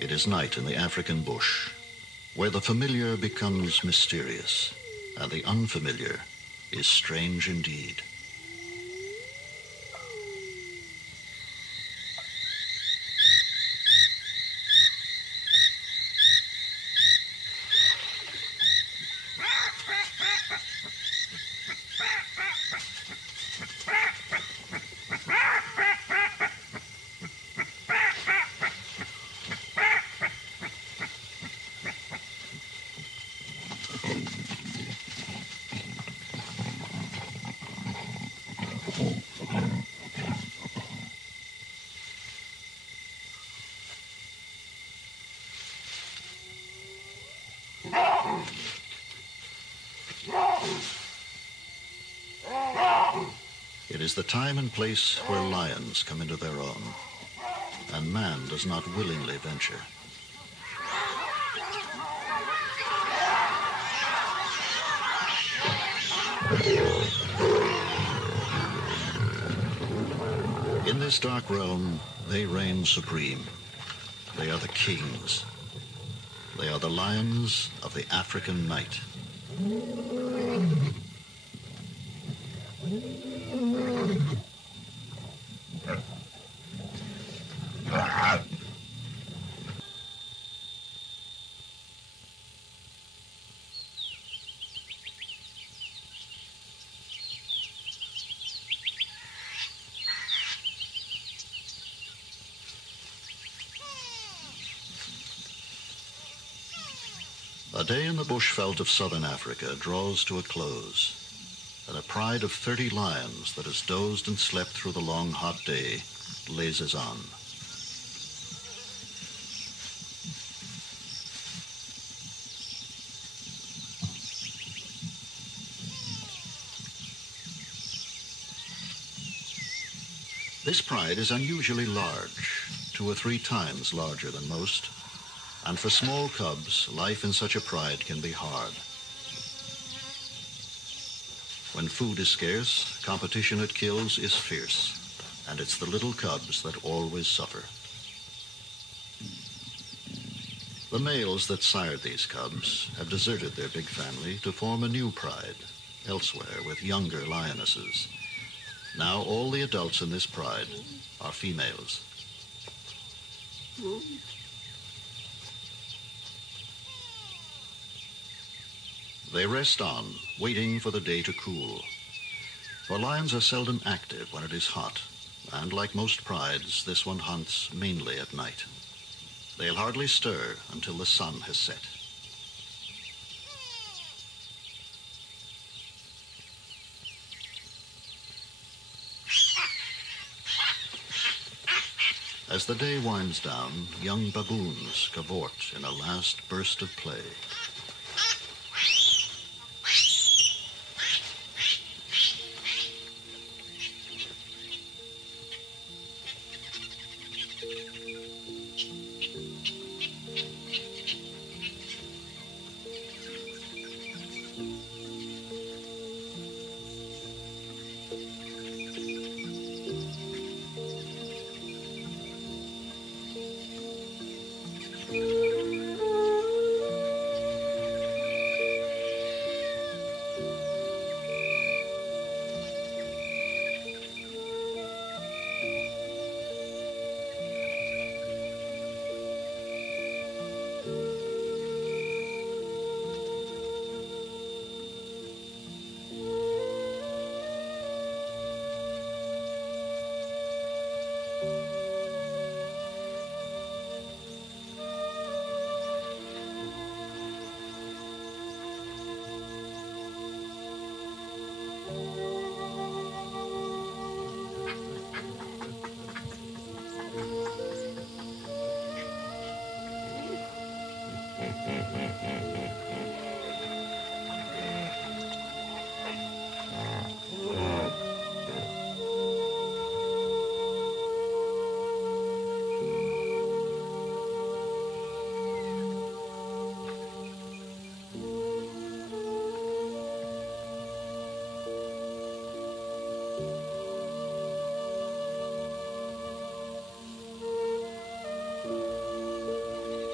It is night in the African bush, where the familiar becomes mysterious, and the unfamiliar is strange indeed. It is the time and place where lions come into their own, and man does not willingly venture. In this dark realm, they reign supreme. They are the kings. They are the lions of the African night. A day in the bushveld of southern Africa draws to a close, and a pride of 30 lions that has dozed and slept through the long hot day lazes on. This pride is unusually large, 2 or 3 times larger than most, and for small cubs, life in such a pride can be hard. When food is scarce, competition at kills is fierce, and it's the little cubs that always suffer. The males that sired these cubs have deserted their big family to form a new pride elsewhere with younger lionesses. Now all the adults in this pride are females. They rest on, waiting for the day to cool. For lions are seldom active when it is hot, and like most prides, this one hunts mainly at night. They'll hardly stir until the sun has set. As the day winds down, young baboons cavort in a last burst of play.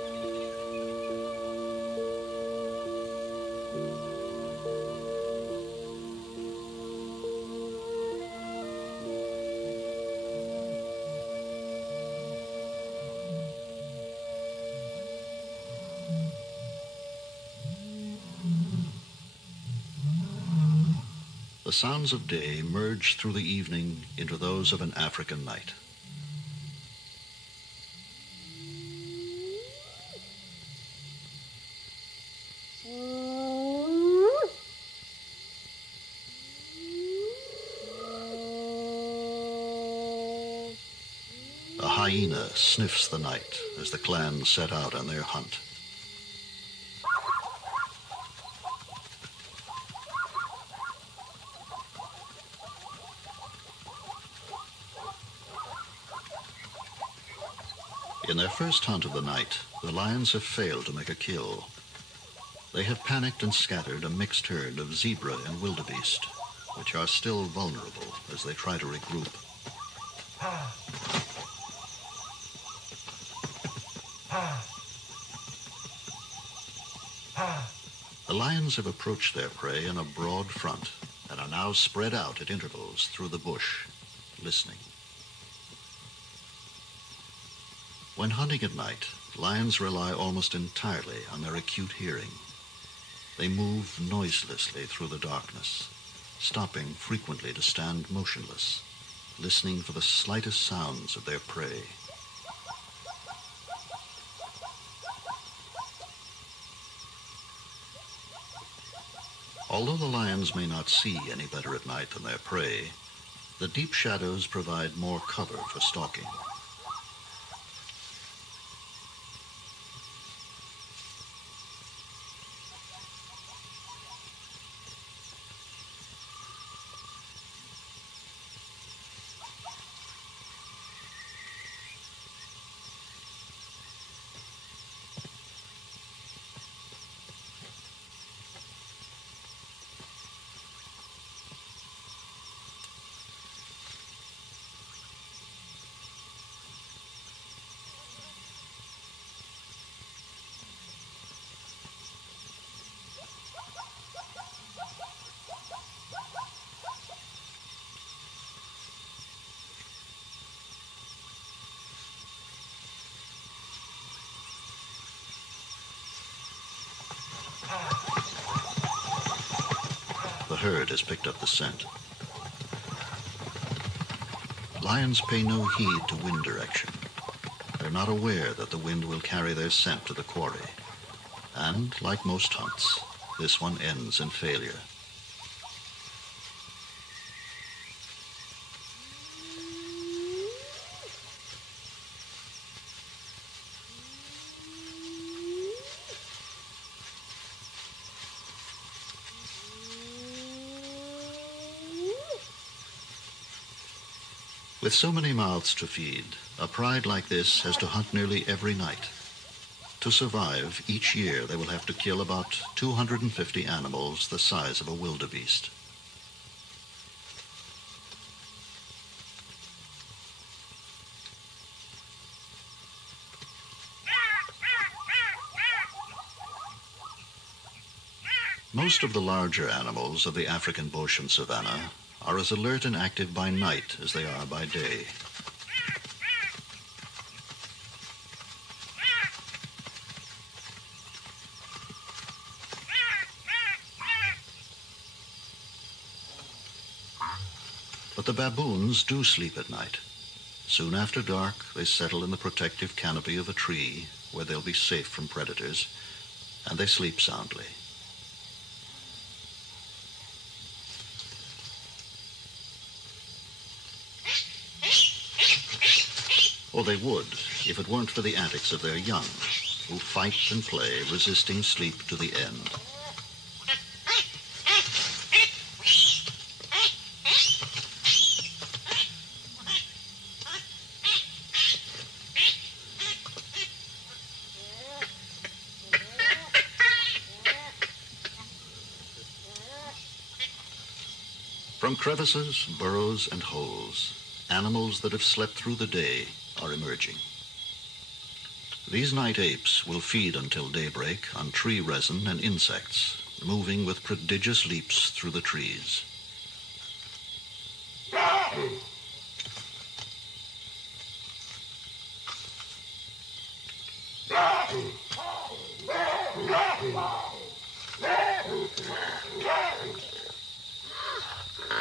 The sounds of day merge through the evening into those of an African night. A hyena sniffs the night as the clan set out on their hunt. In their first hunt of the night, the lions have failed to make a kill. They have panicked and scattered a mixed herd of zebra and wildebeest, which are still vulnerable as they try to regroup. The lions have approached their prey in a broad front and are now spread out at intervals through the bush, listening. When hunting at night, lions rely almost entirely on their acute hearing. They move noiselessly through the darkness, stopping frequently to stand motionless, listening for the slightest sounds of their prey. Although the lions may not see any better at night than their prey, the deep shadows provide more cover for stalking. The herd has picked up the scent. Lions pay no heed to wind direction. They're not aware that the wind will carry their scent to the quarry. And, like most hunts, this one ends in failure. With so many mouths to feed, a pride like this has to hunt nearly every night. To survive, each year they will have to kill about 250 animals the size of a wildebeest. Most of the larger animals of the African bush and savanna are as alert and active by night as they are by day. But the baboons do sleep at night. Soon after dark, they settle in the protective canopy of a tree where they'll be safe from predators, and they sleep soundly. Or they would, if it weren't for the antics of their young, who fight and play, resisting sleep to the end. From crevices, burrows, and holes, animals that have slept through the day are emerging. These night apes will feed until daybreak on tree resin and insects, moving with prodigious leaps through the trees.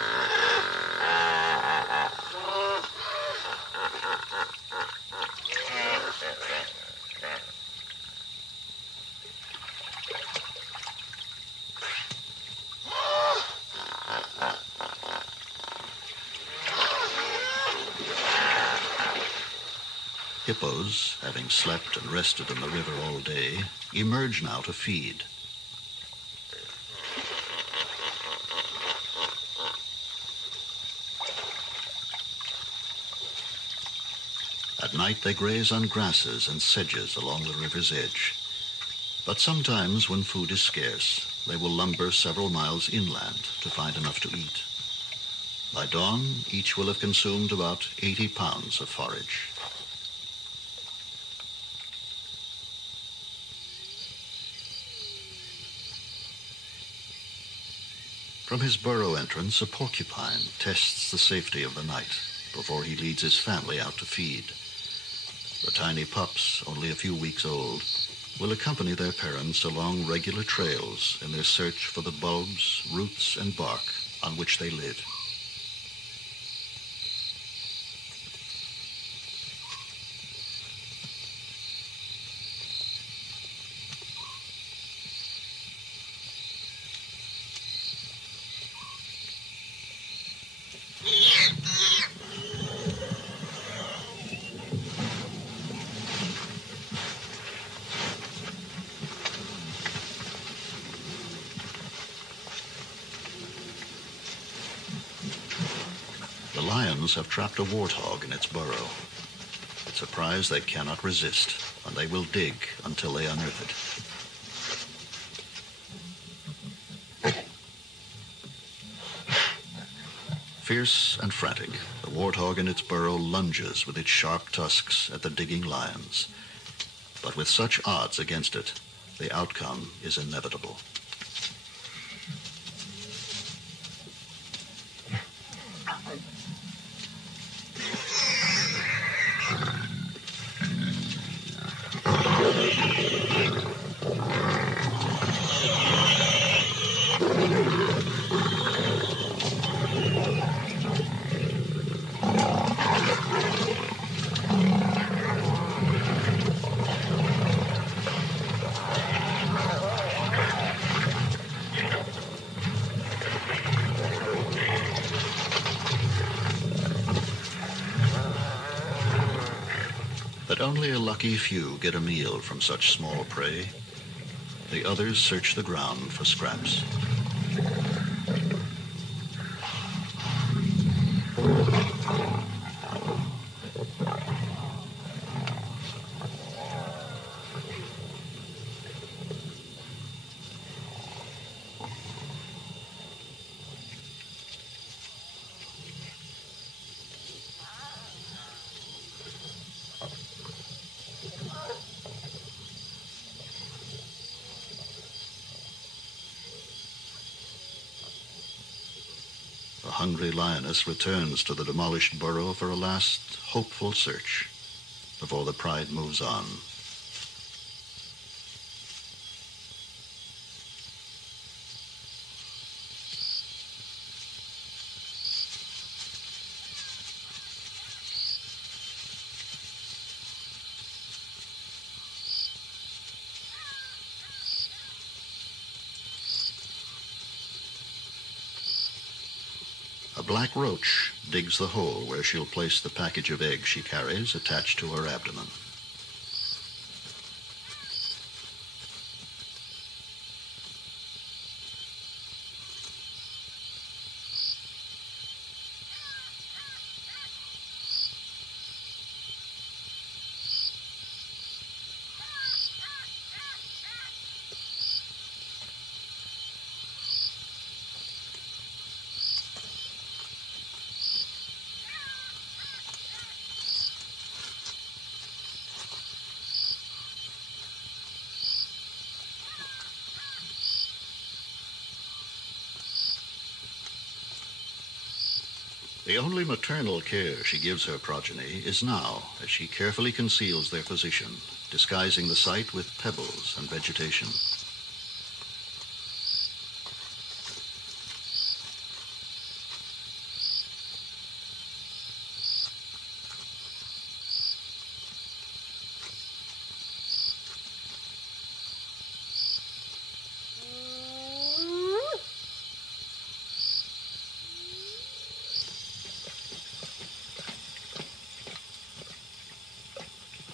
Hippos, having slept and rested in the river all day, emerge now to feed. At night they graze on grasses and sedges along the river's edge. But sometimes, when food is scarce, they will lumber several miles inland to find enough to eat. By dawn, each will have consumed about 80 pounds of forage. From his burrow entrance, a porcupine tests the safety of the night before he leads his family out to feed. The tiny pups, only a few weeks old, will accompany their parents along regular trails in their search for the bulbs, roots, and bark on which they live. The lions have trapped a warthog in its burrow. It's a prize they cannot resist, and they will dig until they unearth it. Fierce and frantic, the warthog in its burrow lunges with its sharp tusks at the digging lions. But with such odds against it, the outcome is inevitable. But only a lucky few get a meal from such small prey. The others search the ground for scraps. The hungry lioness returns to the demolished burrow for a last hopeful search before the pride moves on. A black roach digs the hole where she'll place the package of eggs she carries attached to her abdomen. The only maternal care she gives her progeny is now, as she carefully conceals their position, disguising the site with pebbles and vegetation.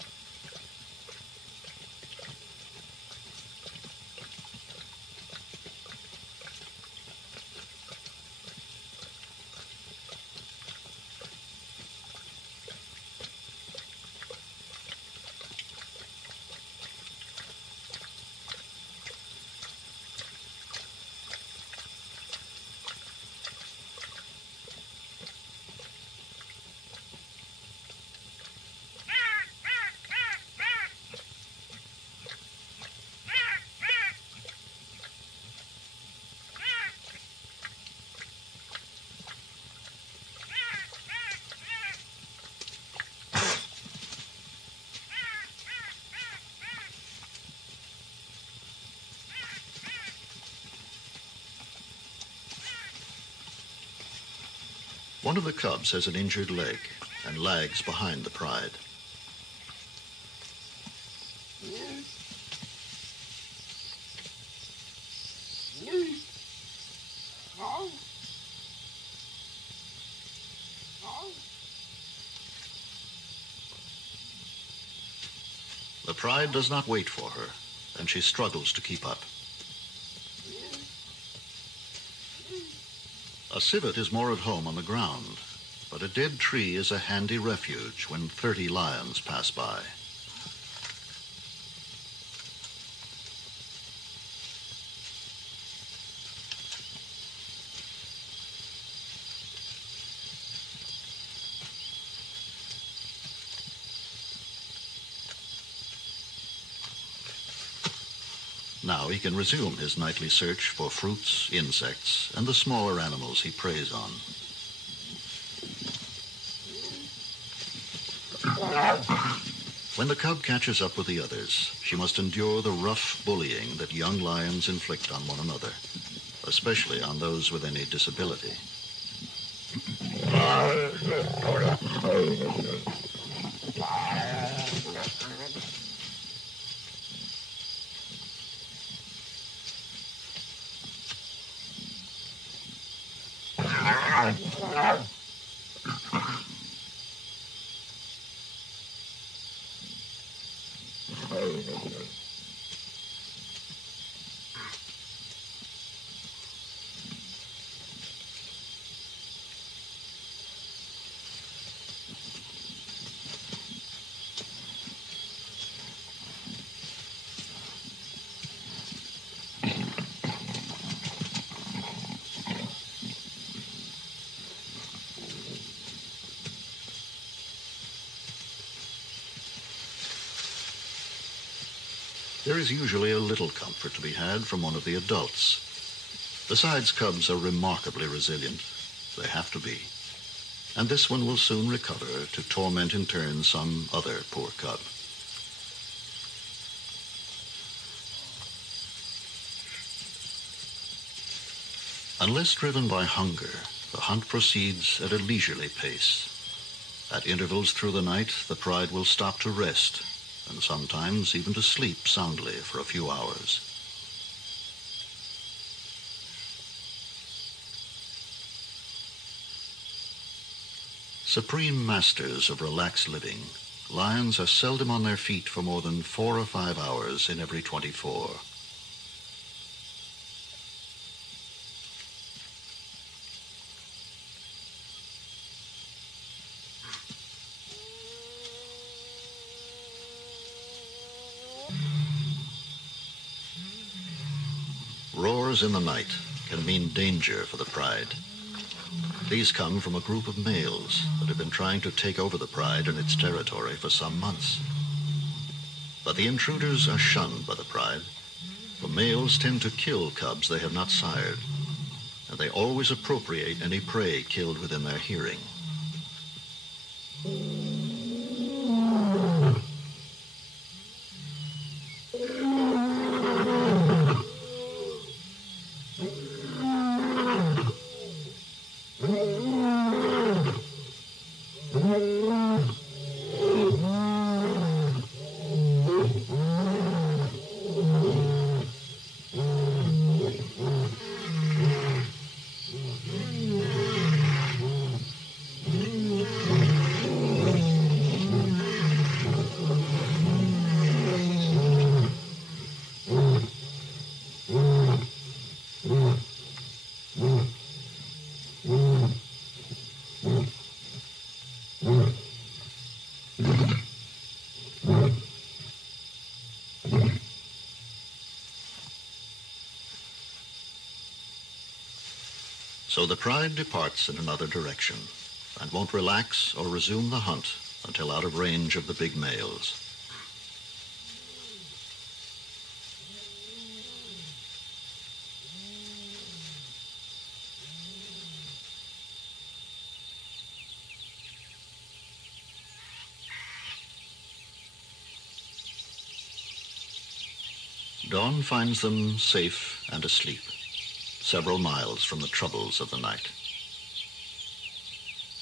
One of the cubs has an injured leg and lags behind the pride. The pride does not wait for her, and she struggles to keep up. A civet is more at home on the ground, but a dead tree is a handy refuge when 30 lions pass by. Now he can resume his nightly search for fruits, insects, and the smaller animals he preys on. When the cub catches up with the others, she must endure the rough bullying that young lions inflict on one another, especially on those with any disability. There is usually a little comfort to be had from one of the adults. Besides, cubs are remarkably resilient. They have to be. And this one will soon recover to torment in turn some other poor cub. Unless driven by hunger, the hunt proceeds at a leisurely pace. At intervals through the night, the pride will stop to rest, and sometimes even to sleep soundly for a few hours. Supreme masters of relaxed living, lions are seldom on their feet for more than 4 or 5 hours in every 24. Roars in the night can mean danger for the pride. These come from a group of males that have been trying to take over the pride and its territory for some months. But the intruders are shunned by the pride. The males tend to kill cubs they have not sired, and they always appropriate any prey killed within their hearing. So the pride departs in another direction and won't relax or resume the hunt until out of range of the big males. Dawn finds them safe and asleep, several miles from the troubles of the night.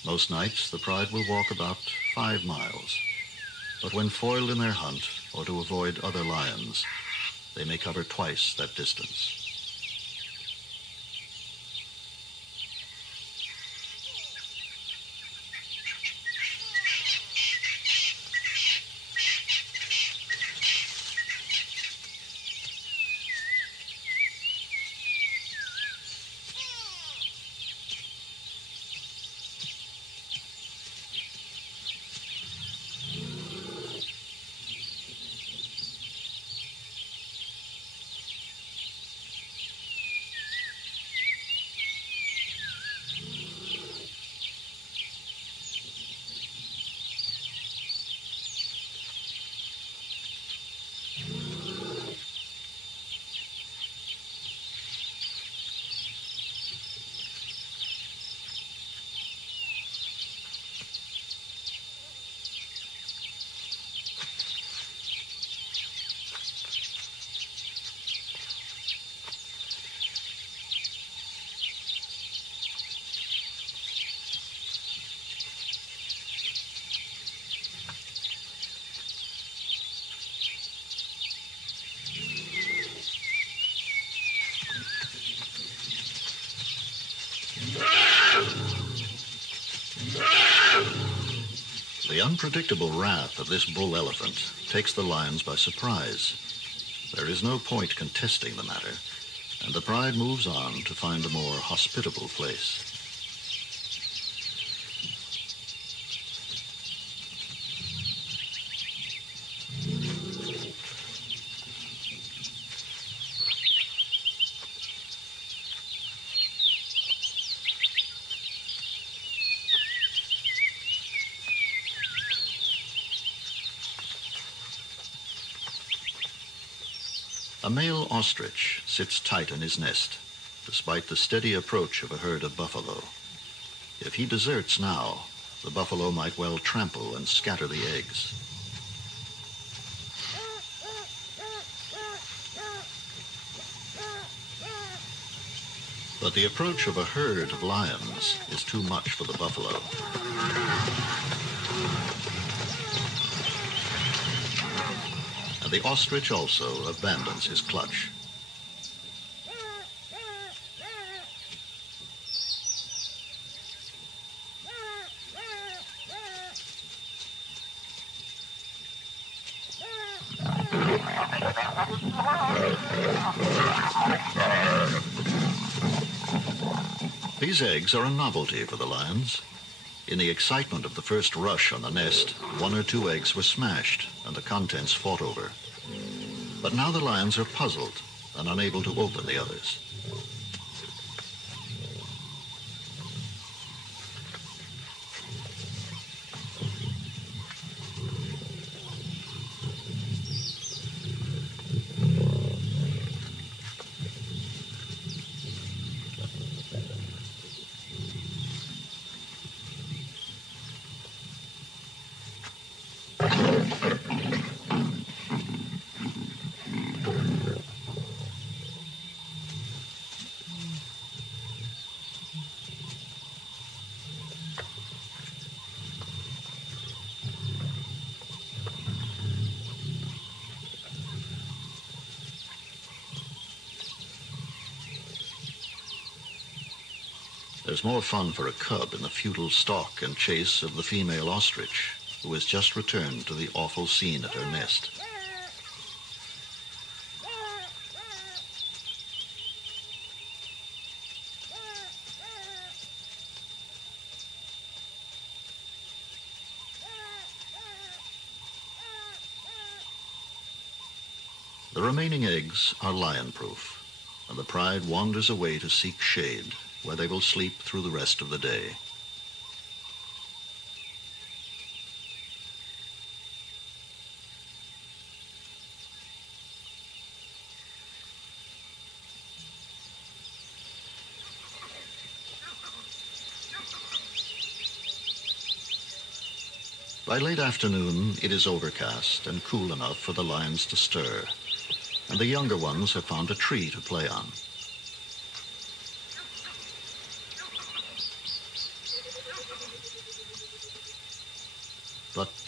Most nights, the pride will walk about 5 miles. But when foiled in their hunt, or to avoid other lions, they may cover twice that distance. The unpredictable wrath of this bull elephant takes the lions by surprise. There is no point contesting the matter, and the pride moves on to find a more hospitable place. A male ostrich sits tight in his nest, despite the steady approach of a herd of buffalo. If he deserts now, the buffalo might well trample and scatter the eggs. But the approach of a herd of lions is too much for the buffalo. The ostrich also abandons his clutch. These eggs are a novelty for the lions. In the excitement of the first rush on the nest, 1 or 2 eggs were smashed and the contents fought over. But now the lions are puzzled and unable to open the others. There's more fun for a cub in the futile stalk and chase of the female ostrich, who has just returned to the awful scene at her nest. The remaining eggs are lion-proof, and the pride wanders away to seek shade, where they will sleep through the rest of the day. By late afternoon, it is overcast and cool enough for the lions to stir, and the younger ones have found a tree to play on.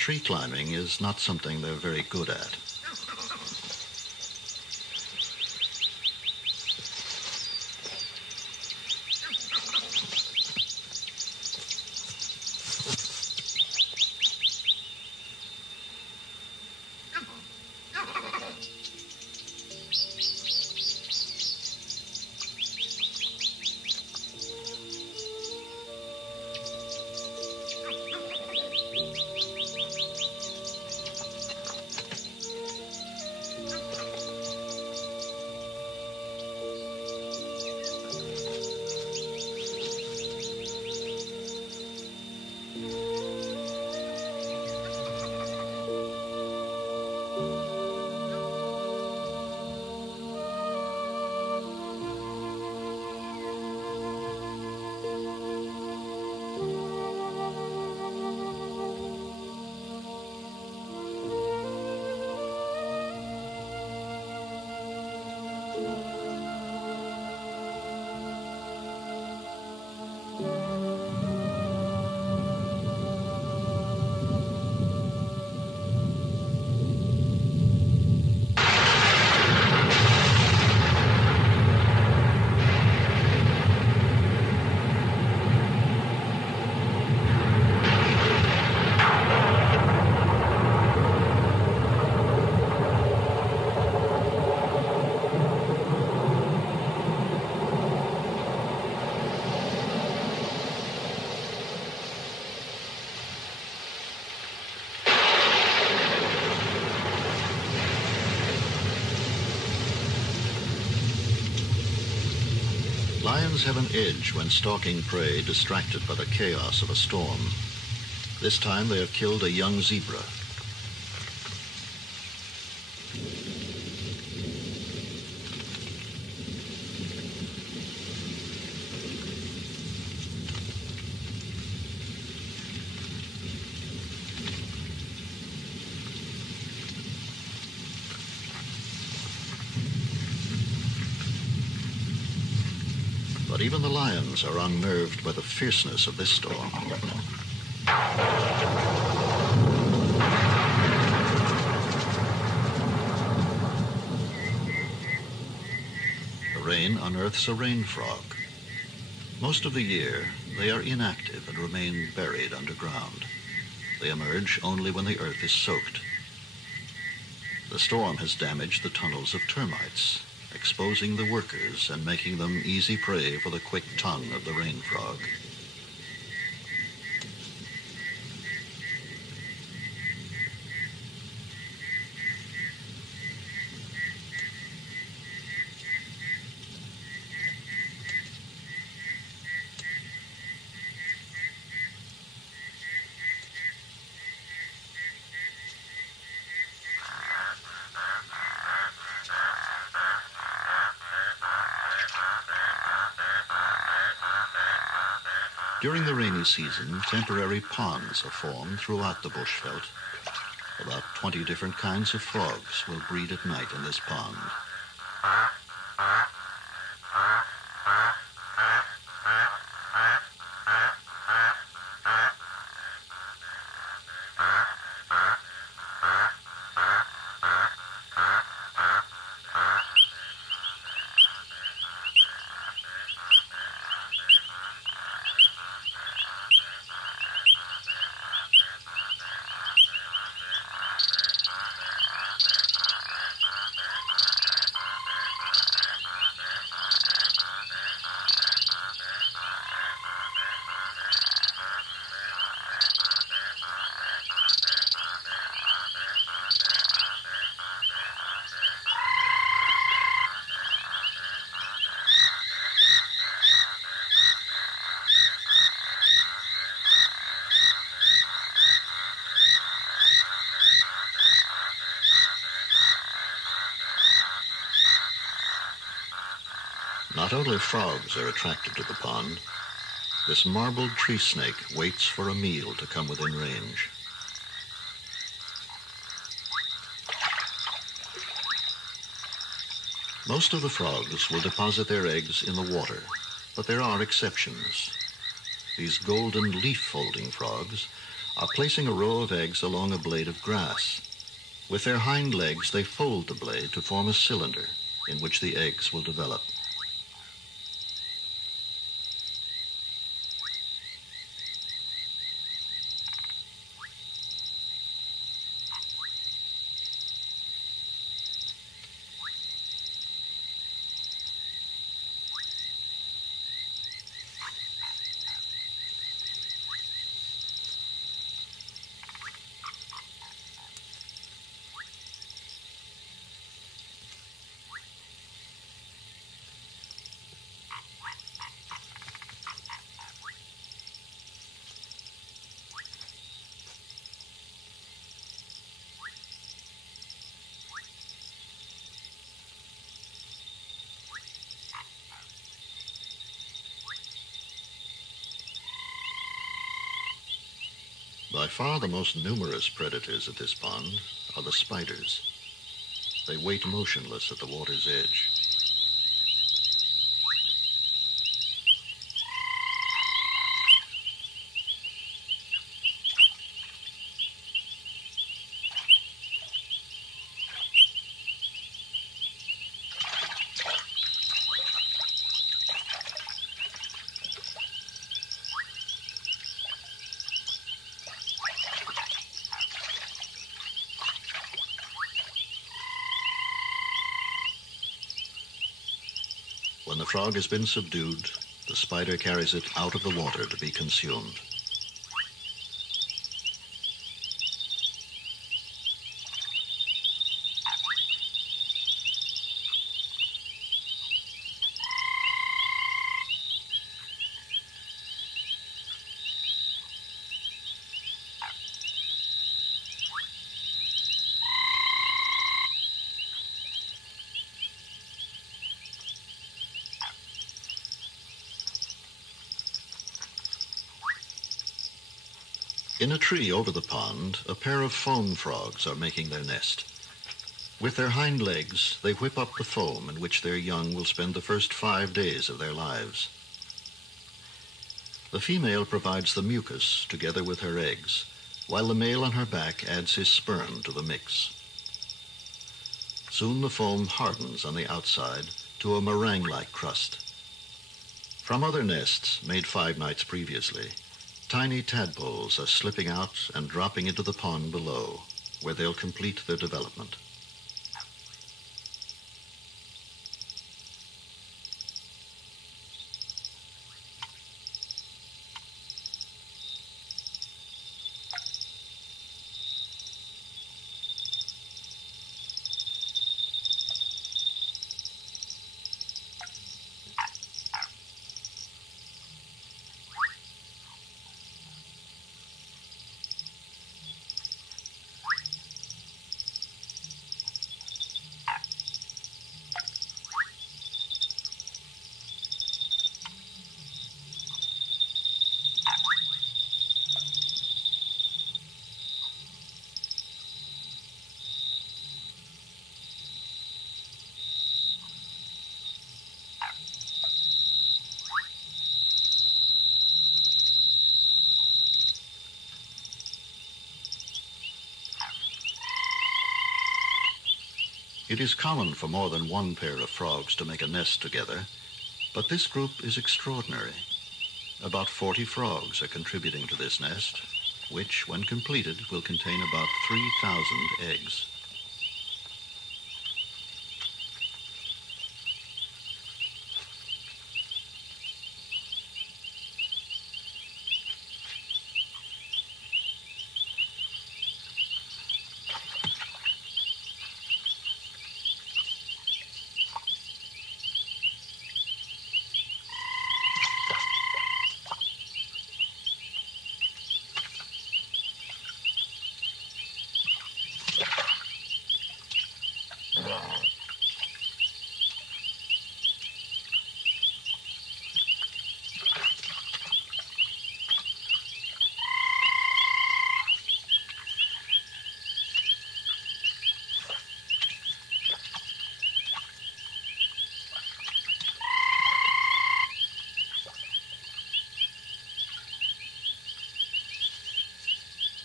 tree climbing is not something they're very good at. Lions have an edge when stalking prey distracted by the chaos of a storm. This time they have killed a young zebra. But even the lions are unnerved by the fierceness of this storm. The rain unearths a rain frog. Most of the year, they are inactive and remain buried underground. They emerge only when the earth is soaked. The storm has damaged the tunnels of termites, exposing the workers and making them easy prey for the quick tongue of the rain frog. During the rainy season, temporary ponds are formed throughout the bushveld. About 20 different kinds of frogs will breed at night in this pond. Not only frogs are attracted to the pond, this marbled tree snake waits for a meal to come within range. Most of the frogs will deposit their eggs in the water, but there are exceptions. These golden leaf-folding frogs are placing a row of eggs along a blade of grass. With their hind legs, they fold the blade to form a cylinder in which the eggs will develop. By far the most numerous predators at this pond are the spiders. They wait motionless at the water's edge. When the frog has been subdued, the spider carries it out of the water to be consumed. In a tree over the pond, a pair of foam frogs are making their nest. With their hind legs, they whip up the foam in which their young will spend the first 5 days of their lives. The female provides the mucus together with her eggs, while the male on her back adds his sperm to the mix. Soon the foam hardens on the outside to a meringue-like crust. From other nests made 5 nights previously, tiny tadpoles are slipping out and dropping into the pond below, where they'll complete their development. It is common for more than one pair of frogs to make a nest together, but this group is extraordinary. About 40 frogs are contributing to this nest, which, when completed, will contain about 3,000 eggs.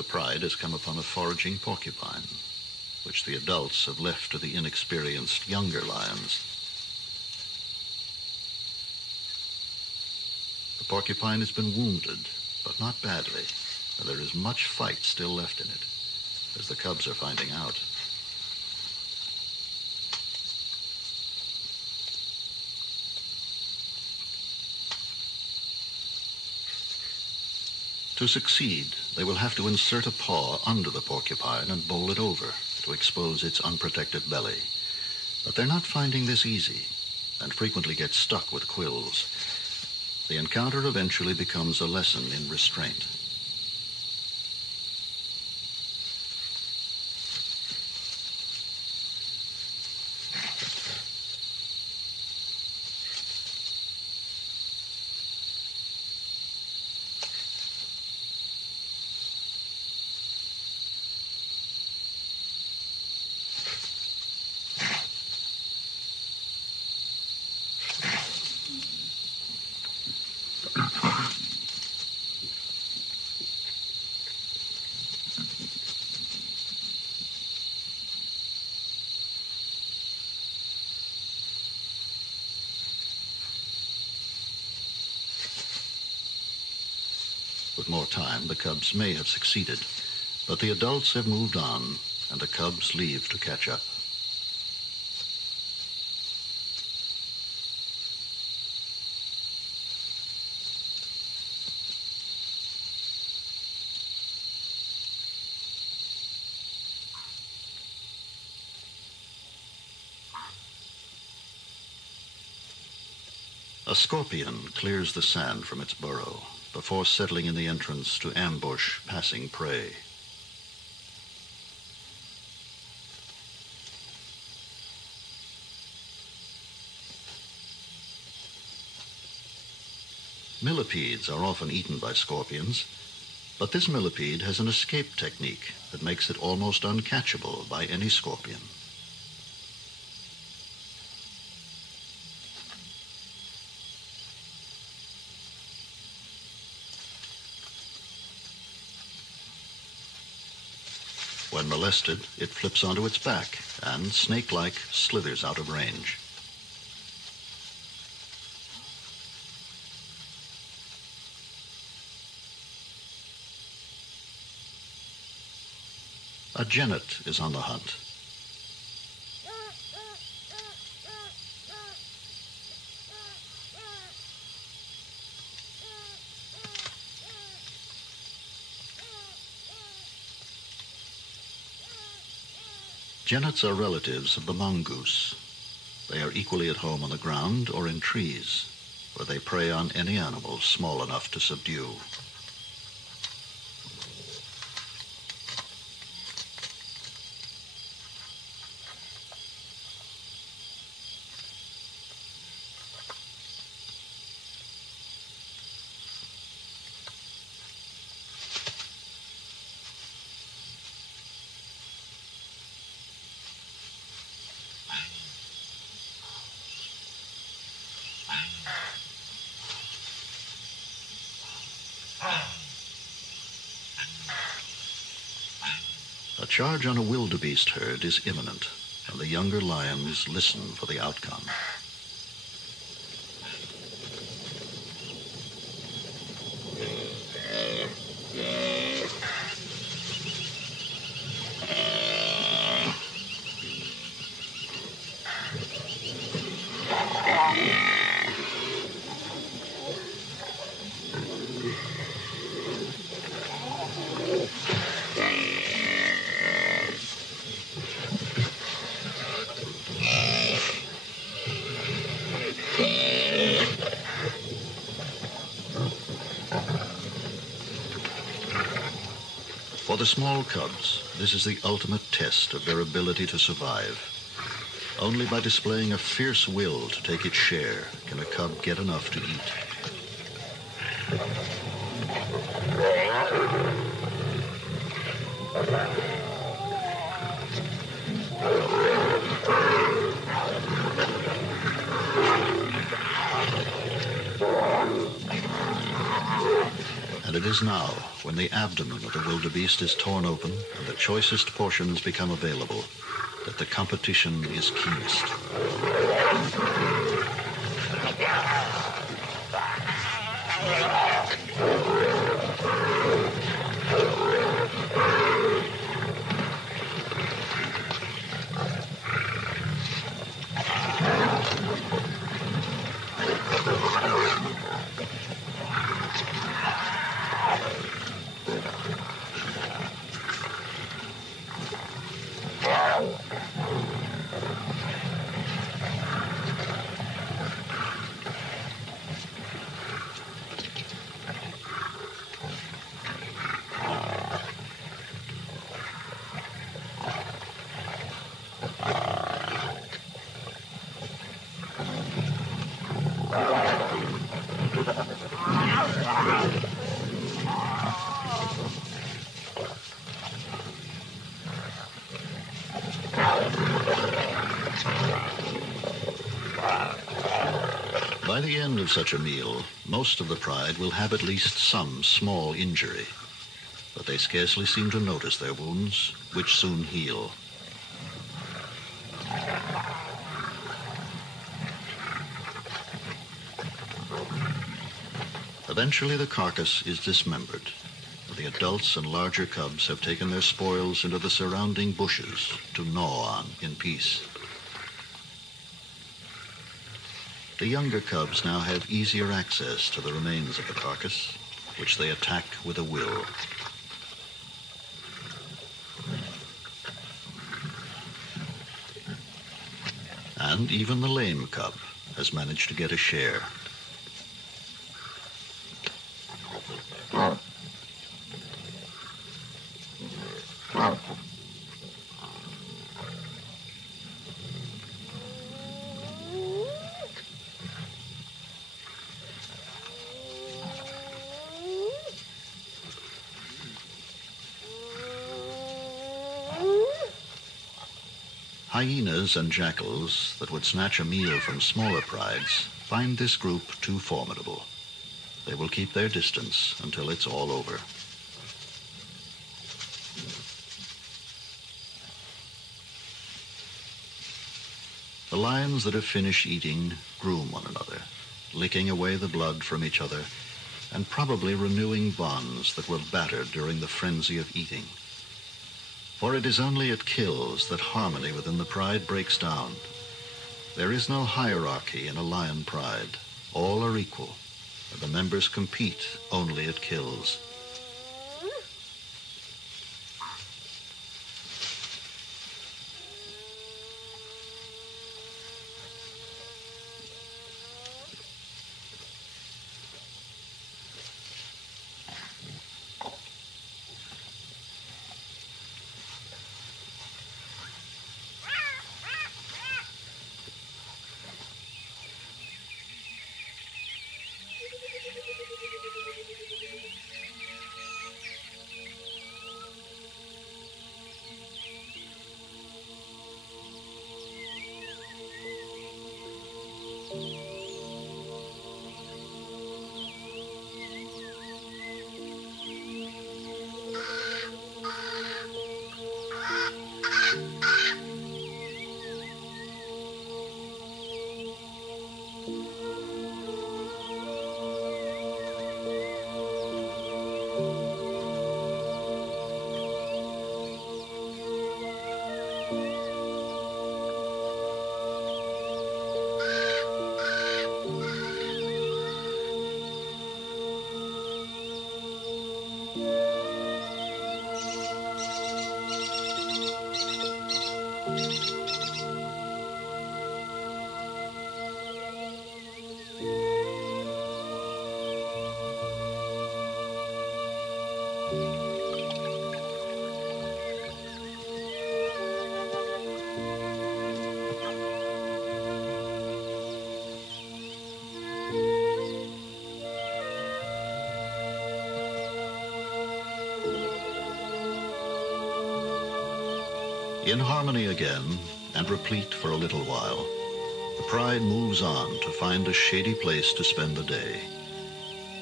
The pride has come upon a foraging porcupine, which the adults have left to the inexperienced younger lions. The porcupine has been wounded, but not badly, and there is much fight still left in it, as the cubs are finding out. To succeed, they will have to insert a paw under the porcupine and bowl it over to expose its unprotected belly. But they're not finding this easy, and frequently get stuck with quills. The encounter eventually becomes a lesson in restraint. With more time, the cubs may have succeeded, but the adults have moved on, and the cubs leave to catch up. A scorpion clears the sand from its burrow before settling in the entrance to ambush passing prey. Millipedes are often eaten by scorpions, but this millipede has an escape technique that makes it almost uncatchable by any scorpion. When molested, it flips onto its back and, snake-like, slithers out of range. A genet is on the hunt. Genets are relatives of the mongoose. They are equally at home on the ground or in trees, where they prey on any animal small enough to subdue. A charge on a wildebeest herd is imminent, and the younger lions listen for the outcome. For the small cubs, this is the ultimate test of their ability to survive. Only by displaying a fierce will to take its share can a cub get enough to eat. And it is now, when the abdomen of the wildebeest is torn open and the choicest portions become available, that the competition is keenest. By the end of such a meal, most of the pride will have at least some small injury, but they scarcely seem to notice their wounds, which soon heal. Eventually the carcass is dismembered. The adults and larger cubs have taken their spoils into the surrounding bushes to gnaw on in peace. The younger cubs now have easier access to the remains of the carcass, which they attack with a will. And even the lame cub has managed to get a share. Hyenas and jackals that would snatch a meal from smaller prides find this group too formidable. They will keep their distance until it's all over. The lions that have finished eating groom one another, licking away the blood from each other, and probably renewing bonds that were battered during the frenzy of eating. For it is only at kills that harmony within the pride breaks down. There is no hierarchy in a lion pride. All are equal, and the members compete only at kills. In harmony again, and replete for a little while, the pride moves on to find a shady place to spend the day.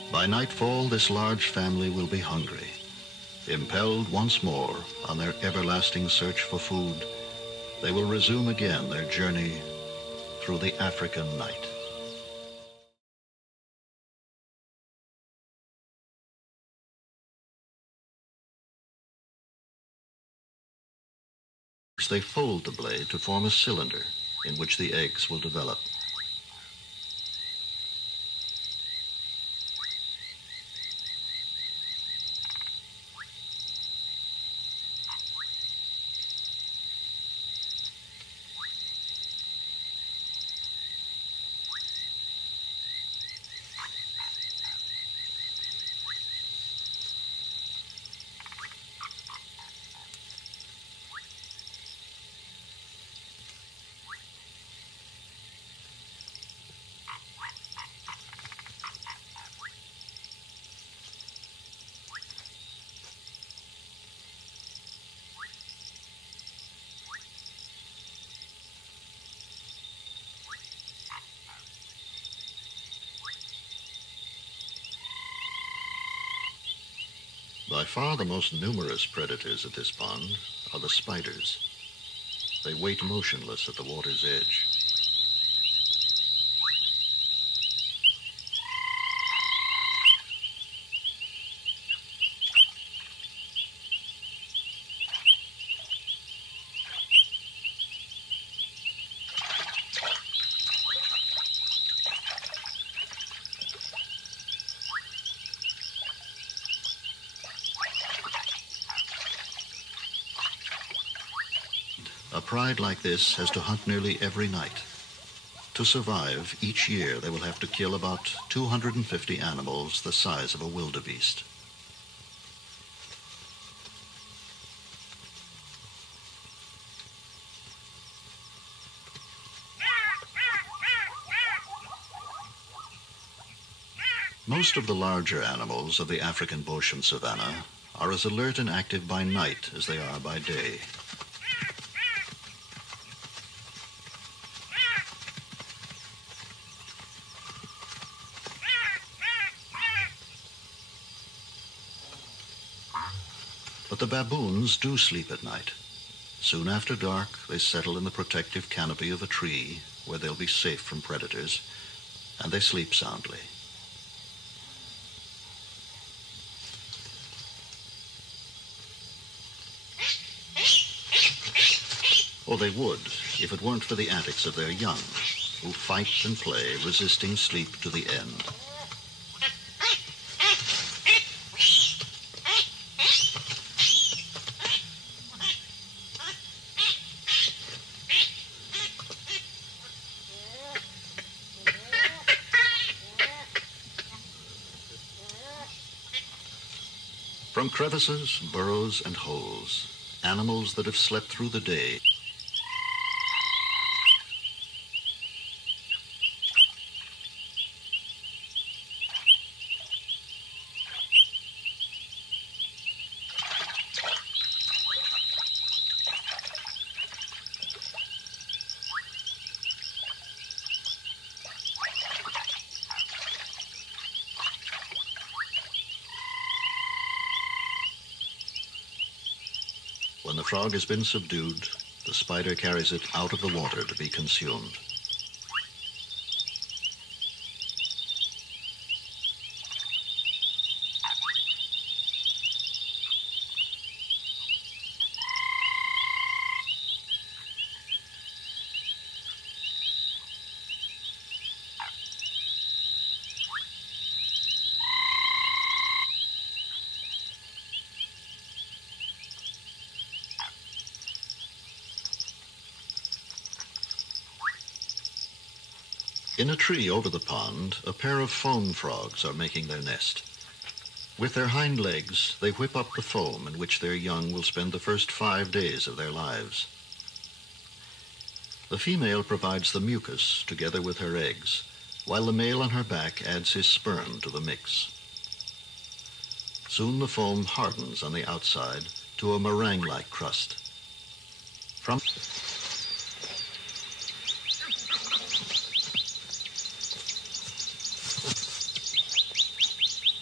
By nightfall, this large family will be hungry. Impelled once more on their everlasting search for food, they will resume again their journey through the African night. They fold the blade to form a cylinder in which the eggs will develop. By far the most numerous predators at this pond are the spiders. They wait motionless at the water's edge. A pride like this has to hunt nearly every night. To survive, each year they will have to kill about 250 animals the size of a wildebeest. Most of the larger animals of the African bush and savanna are as alert and active by night as they are by day. But the baboons do sleep at night. Soon after dark, they settle in the protective canopy of a tree where they'll be safe from predators, and they sleep soundly. Or they would, if it weren't for the antics of their young, who fight and play, resisting sleep to the end. From crevices, burrows, and holes, animals that have slept through the day When the frog has been subdued, the spider carries it out of the water to be consumed. In a tree over the pond, a pair of foam frogs are making their nest. With their hind legs, they whip up the foam in which their young will spend the first 5 days of their lives. The female provides the mucus together with her eggs, while the male on her back adds his sperm to the mix. Soon the foam hardens on the outside to a meringue-like crust. From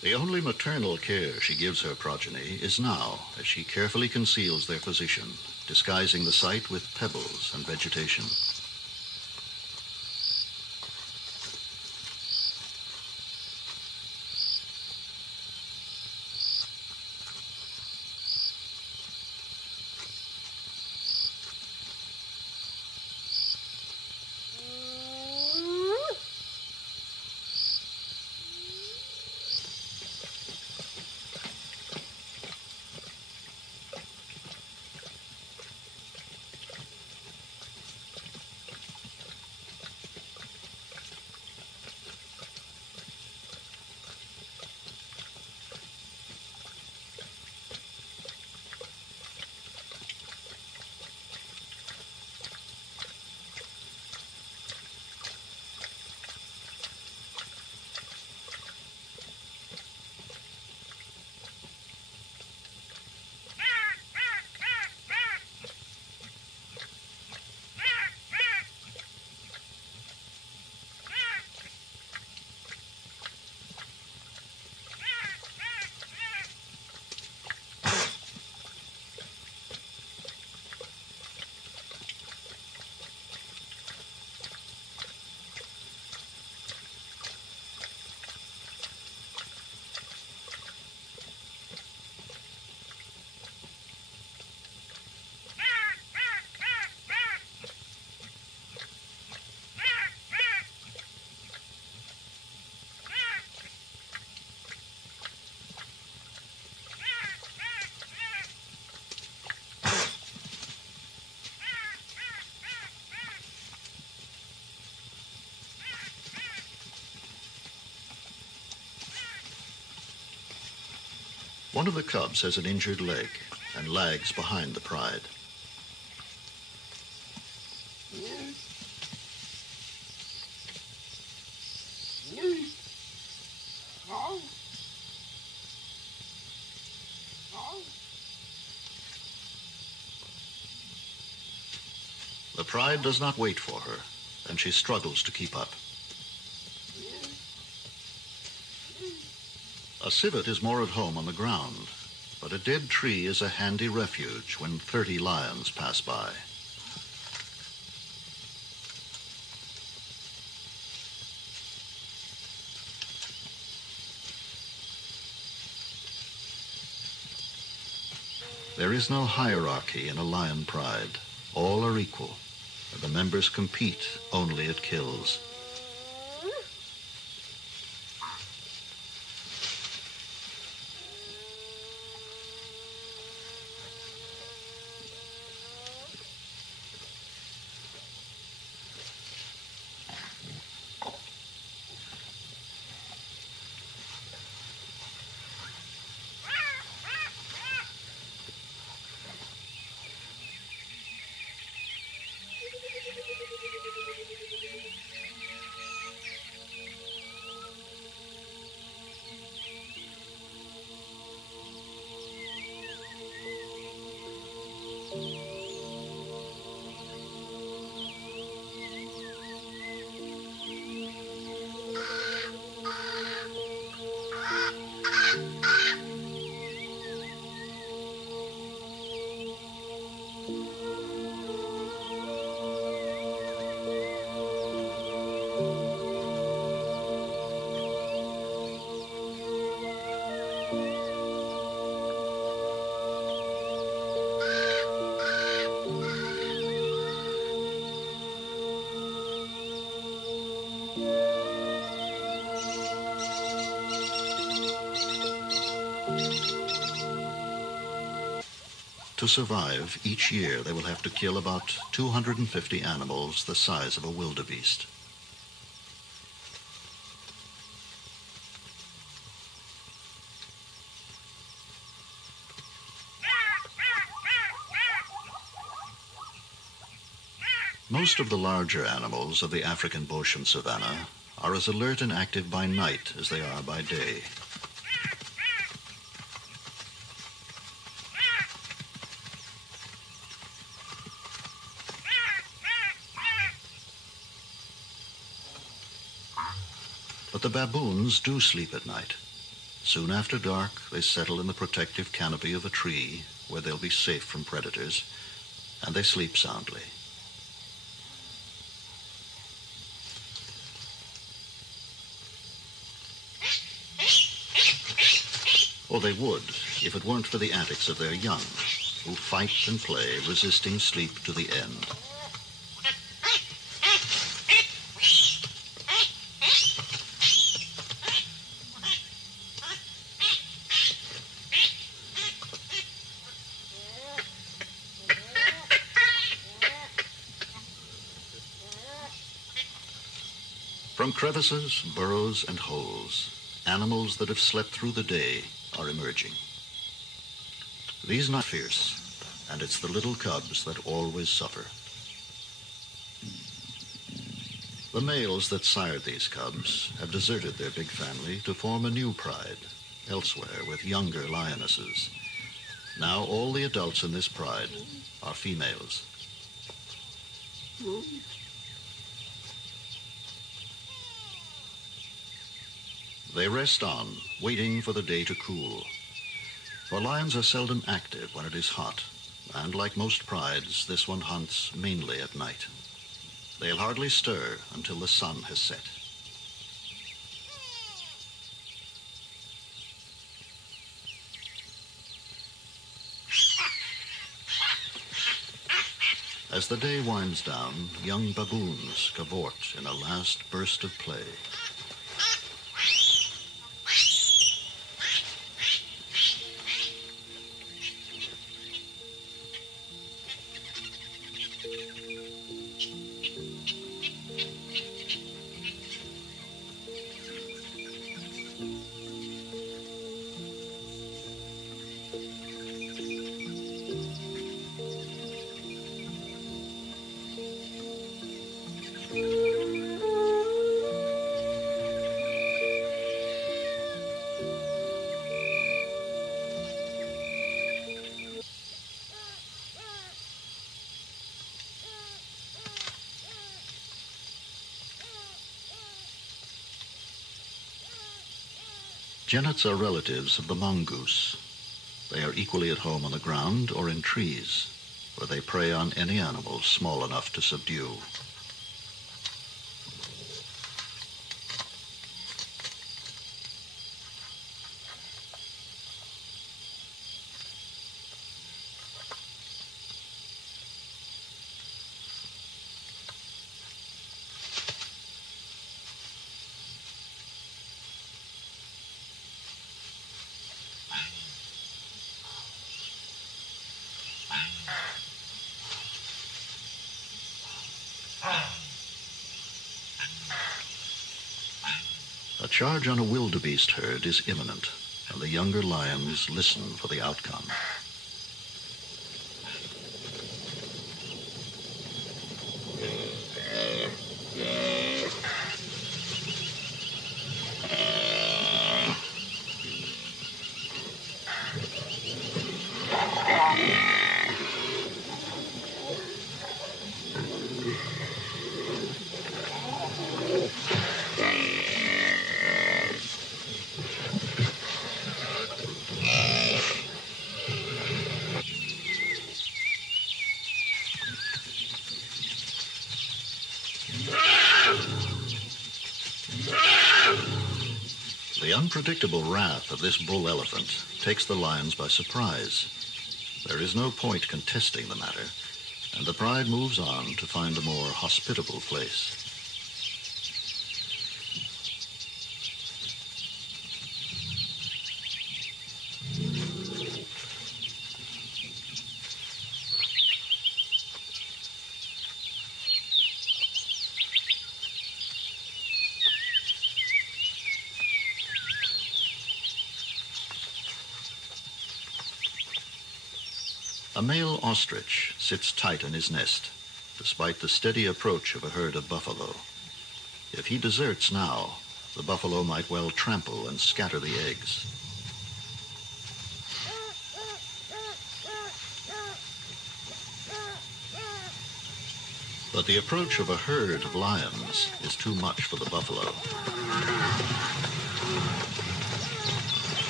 The only maternal care she gives her progeny is now, as she carefully conceals their position, disguising the site with pebbles and vegetation. One of the cubs has an injured leg and lags behind the pride. The pride does not wait for her, and she struggles to keep up. A civet is more at home on the ground, but a dead tree is a handy refuge when 30 lions pass by. There is no hierarchy in a lion pride. All are equal, and the members compete only at kills. To survive, each year they will have to kill about 250 animals the size of a wildebeest. Most of the larger animals of the African bush and savanna are as alert and active by night as they are by day. But the baboons do sleep at night. Soon after dark, they settle in the protective canopy of a tree where they'll be safe from predators, and they sleep soundly. Or they would, if it weren't for the antics of their young, who fight and play, resisting sleep to the end. From crevices, burrows, and holes, animals that have slept through the day are emerging. These not fierce, and it's the little cubs that always suffer. The males that sired these cubs have deserted their big family to form a new pride elsewhere with younger lionesses. Now all the adults in this pride are females. They rest on, waiting for the day to cool. For lions are seldom active when it is hot, and like most prides, this one hunts mainly at night. They'll hardly stir until the sun has set. As the day winds down, young baboons cavort in a last burst of play. Genets are relatives of the mongoose. They are equally at home on the ground or in trees, where they prey on any animal small enough to subdue. A charge on a wildebeest herd is imminent, and the younger lions listen for the outcome. The unpredictable wrath of this bull elephant takes the lions by surprise. There is no point contesting the matter, and the pride moves on to find a more hospitable place. A male ostrich sits tight in his nest, despite the steady approach of a herd of buffalo. If he deserts now, the buffalo might well trample and scatter the eggs. But the approach of a herd of lions is too much for the buffalo.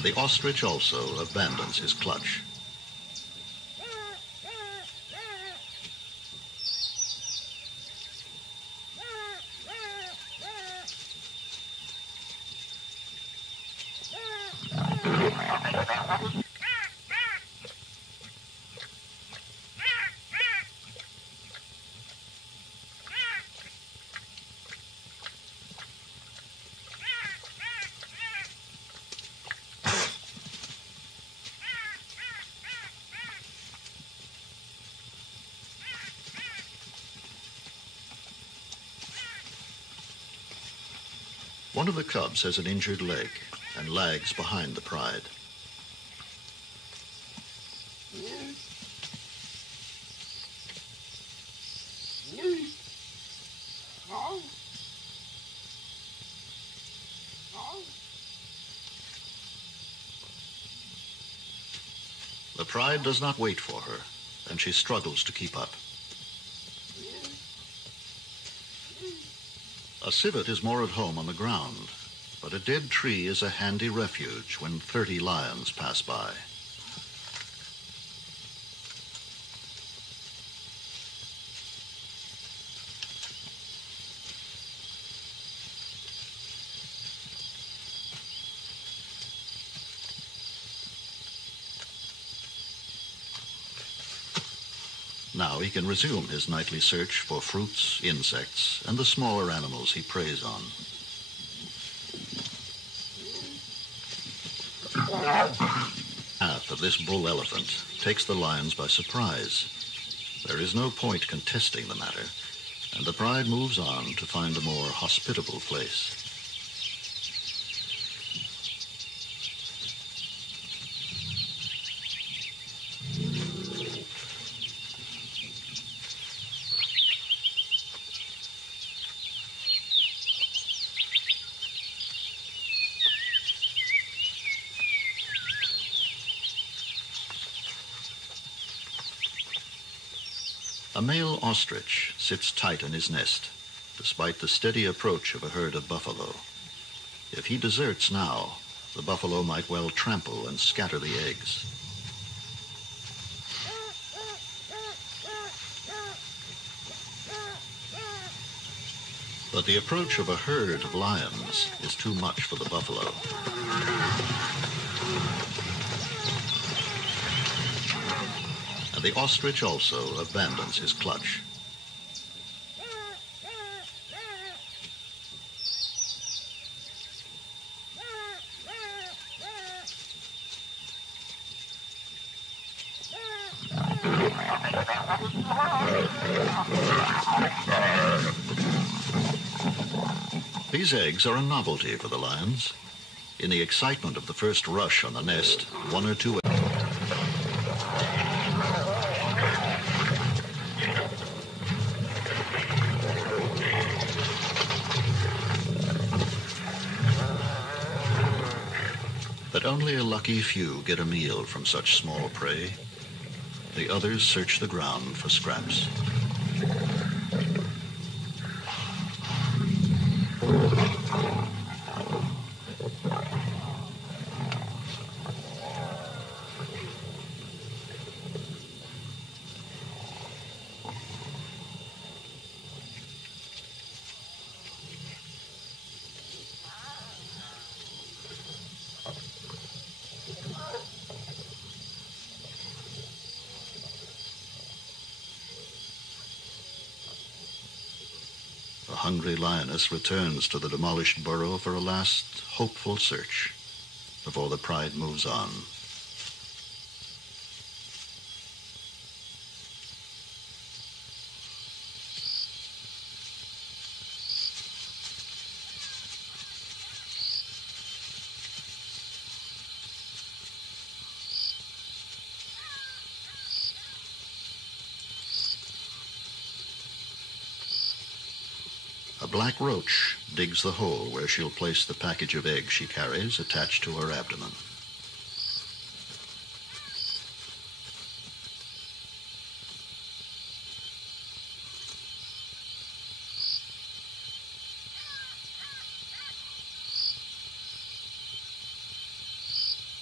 and the ostrich also abandons his clutch. One of the cubs has an injured leg and lags behind the pride. The pride does not wait for her, and she struggles to keep up. A civet is more at home on the ground, but a dead tree is a handy refuge when 30 lions pass by. Now he can resume his nightly search for fruits, insects, and the smaller animals he preys on. The path of this bull elephant takes the lions by surprise. There is no point contesting the matter, and the pride moves on to find a more hospitable place. A male ostrich sits tight in his nest, despite the steady approach of a herd of buffalo. If he deserts now, the buffalo might well trample and scatter the eggs. But the approach of a herd of lions is too much for the buffalo. And the ostrich also abandons his clutch. These eggs are a novelty for the lions. In the excitement of the first rush on the nest, one or two but only a lucky few get a meal from such small prey. The others search the ground for scraps. The hungry lioness returns to the demolished burrow for a last hopeful search before the pride moves on. A black roach digs the hole where she'll place the package of eggs she carries attached to her abdomen.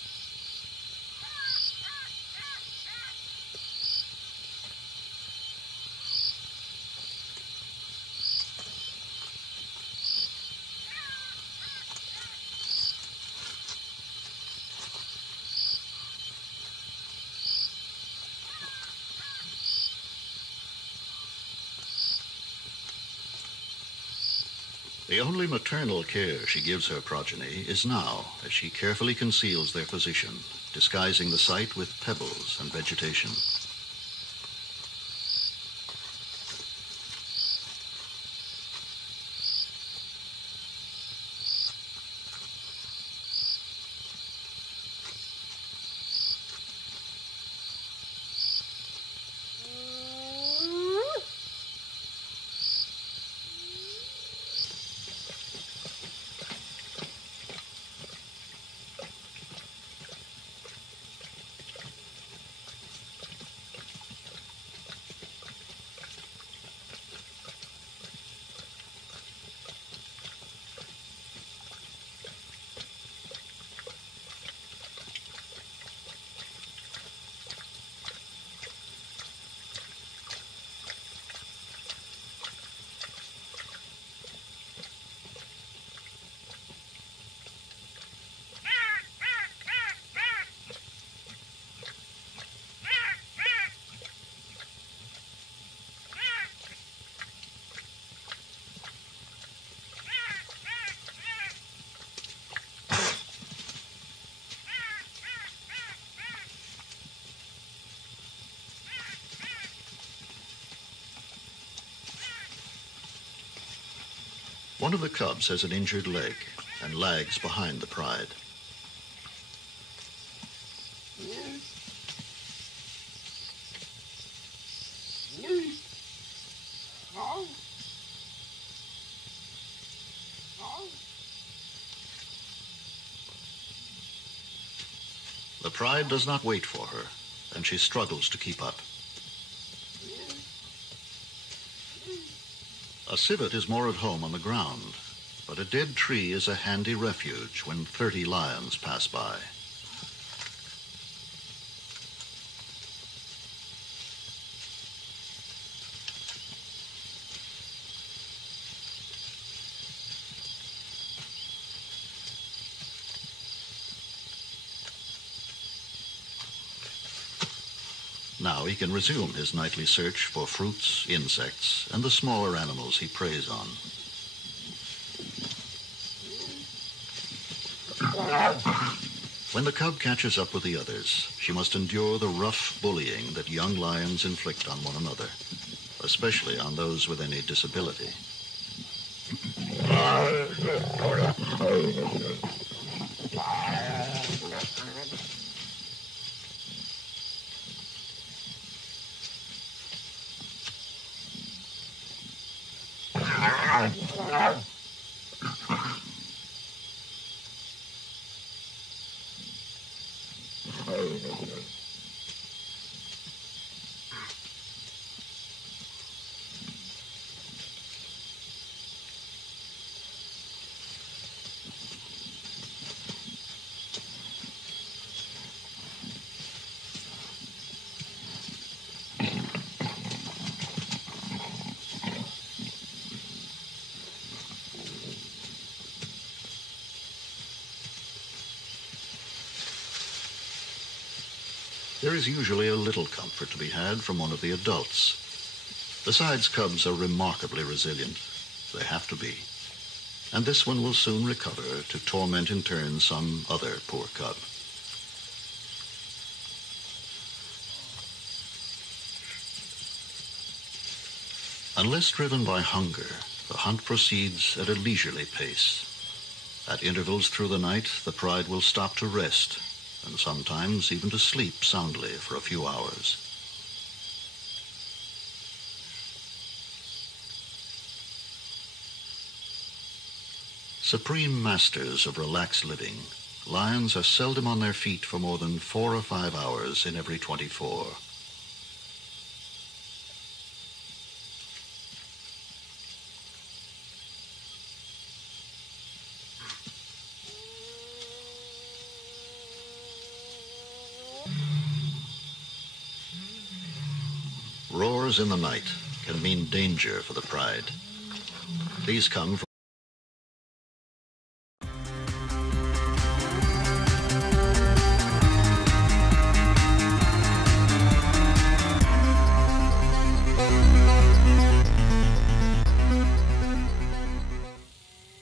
The only maternal care she gives her progeny is now, as she carefully conceals their position, disguising the site with pebbles and vegetation. One of the cubs has an injured leg and lags behind the pride. The pride does not wait for her, and she struggles to keep up. A civet is more at home on the ground, but a dead tree is a handy refuge when 30 lions pass by. Now he can resume his nightly search for fruits, insects, and the smaller animals he preys on. When the cub catches up with the others, she must endure the rough bullying that young lions inflict on one another, especially on those with any disability. There is usually a little comfort to be had from one of the adults. Besides, cubs are remarkably resilient. They have to be. And this one will soon recover to torment in turn some other poor cub. Unless driven by hunger, the hunt proceeds at a leisurely pace. At intervals through the night, the pride will stop to rest, and sometimes even to sleep soundly for a few hours. Supreme masters of relaxed living, lions are seldom on their feet for more than 4 or 5 hours in every 24. Roars in the night can mean danger for the pride. These come from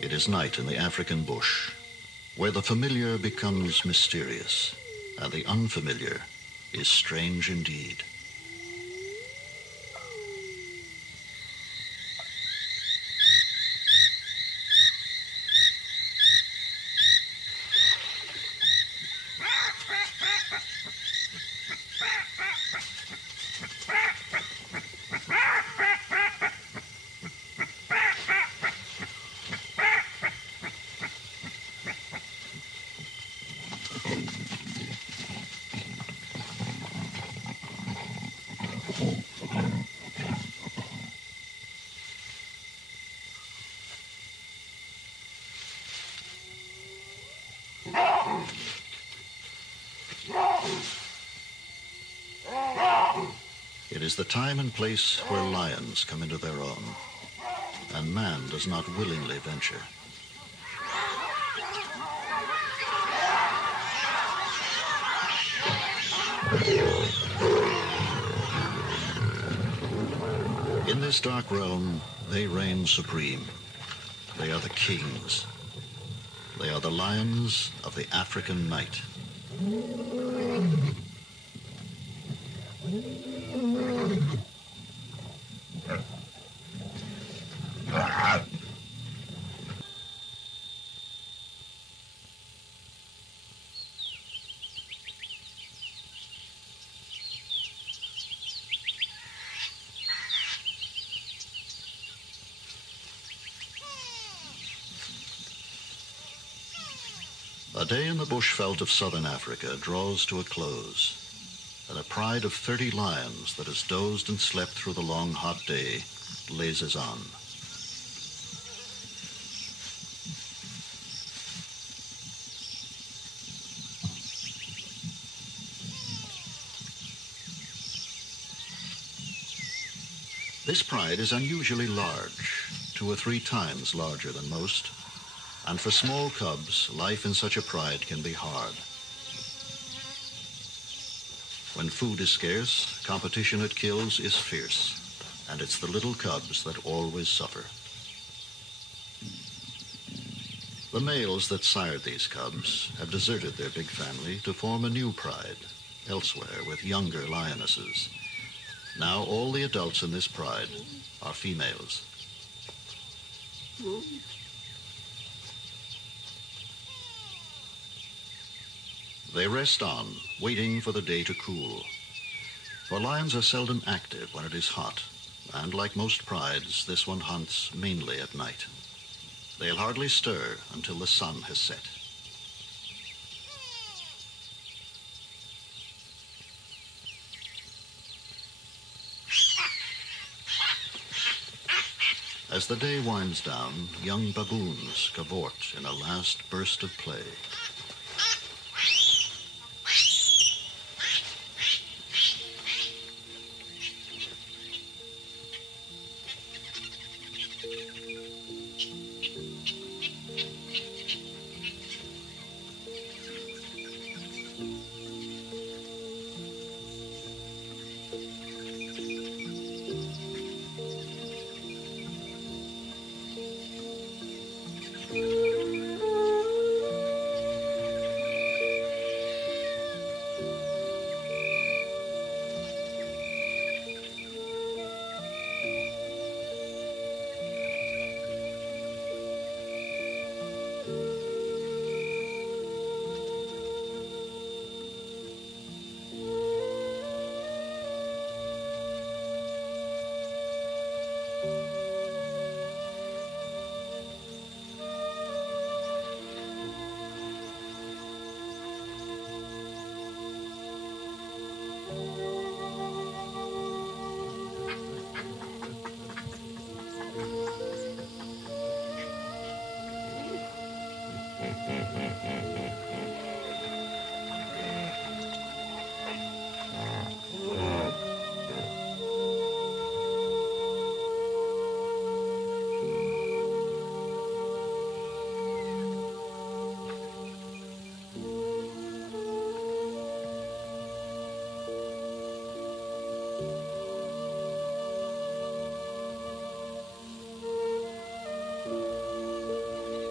It is night in the African bush, where the familiar becomes mysterious, and the unfamiliar is strange indeed. It is the time and place where lions come into their own, and man does not willingly venture. In this dark realm, they reign supreme. They are the kings. They are the lions of the African night. A day in the bushveld of southern Africa draws to a close, and a pride of 30 lions that has dozed and slept through the long hot day lazes on. This pride is unusually large, 2 or 3 times larger than most, and for small cubs, life in such a pride can be hard. When food is scarce, competition at kills is fierce, and it's the little cubs that always suffer. The males that sired these cubs have deserted their big family to form a new pride, elsewhere with younger lionesses. Now all the adults in this pride are females. They rest on, waiting for the day to cool. For lions are seldom active when it is hot, and like most prides, this one hunts mainly at night. They'll hardly stir until the sun has set. As the day winds down, young baboons cavort in a last burst of play.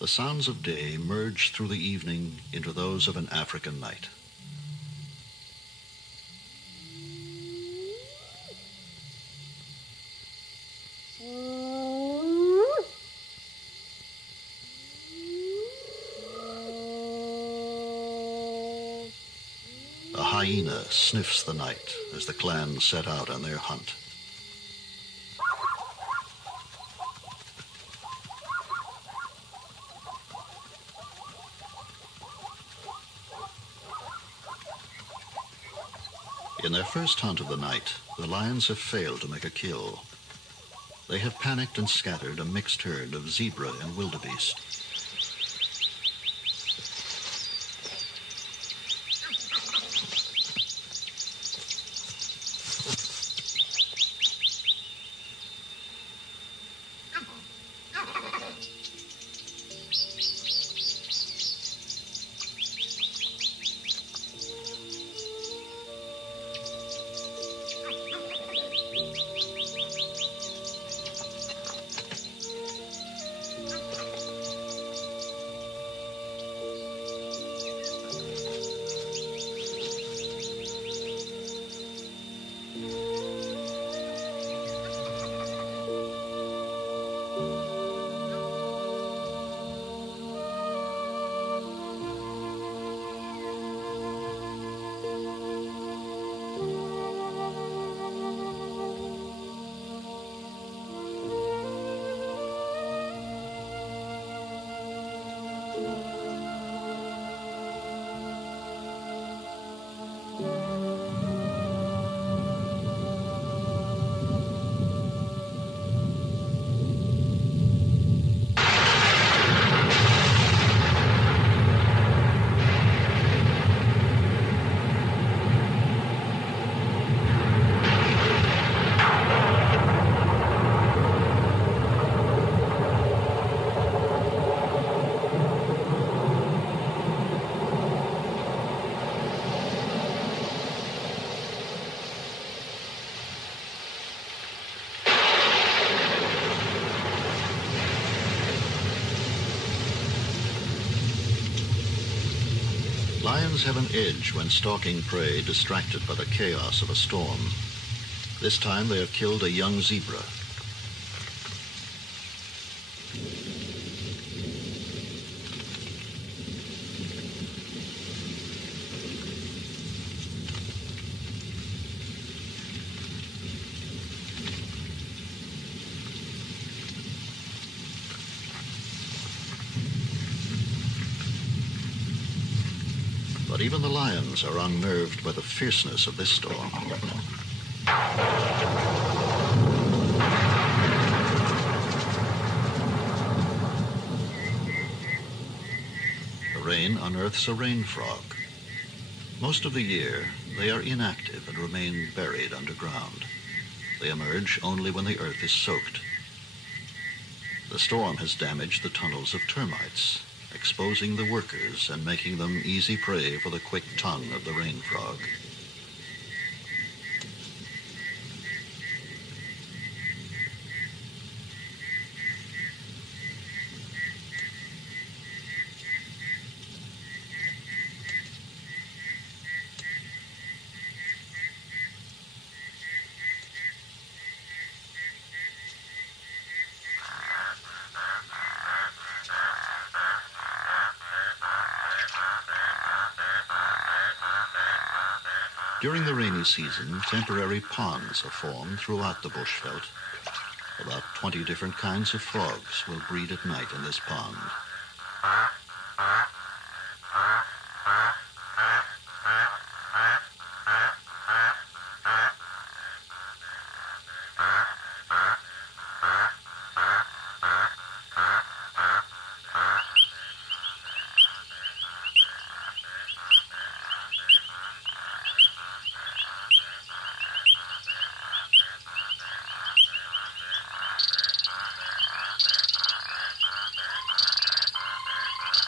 The sounds of day merge through the evening into those of an African night. A hyena sniffs the night as the clan set out on their hunt. In their first hunt of the night, the lions have failed to make a kill. They have panicked and scattered a mixed herd of zebra and wildebeest. Lions have an edge when stalking prey distracted by the chaos of a storm. This time they have killed a young zebra. But even the lions are unnerved by the fierceness of this storm. The rain unearths a rain frog. Most of the year, they are inactive and remain buried underground. They emerge only when the earth is soaked. The storm has damaged the tunnels of termites, exposing the workers and making them easy prey for the quick tongue of the rain frog. During the rainy season, temporary ponds are formed throughout the bushveld. About 20 different kinds of frogs will breed at night in this pond.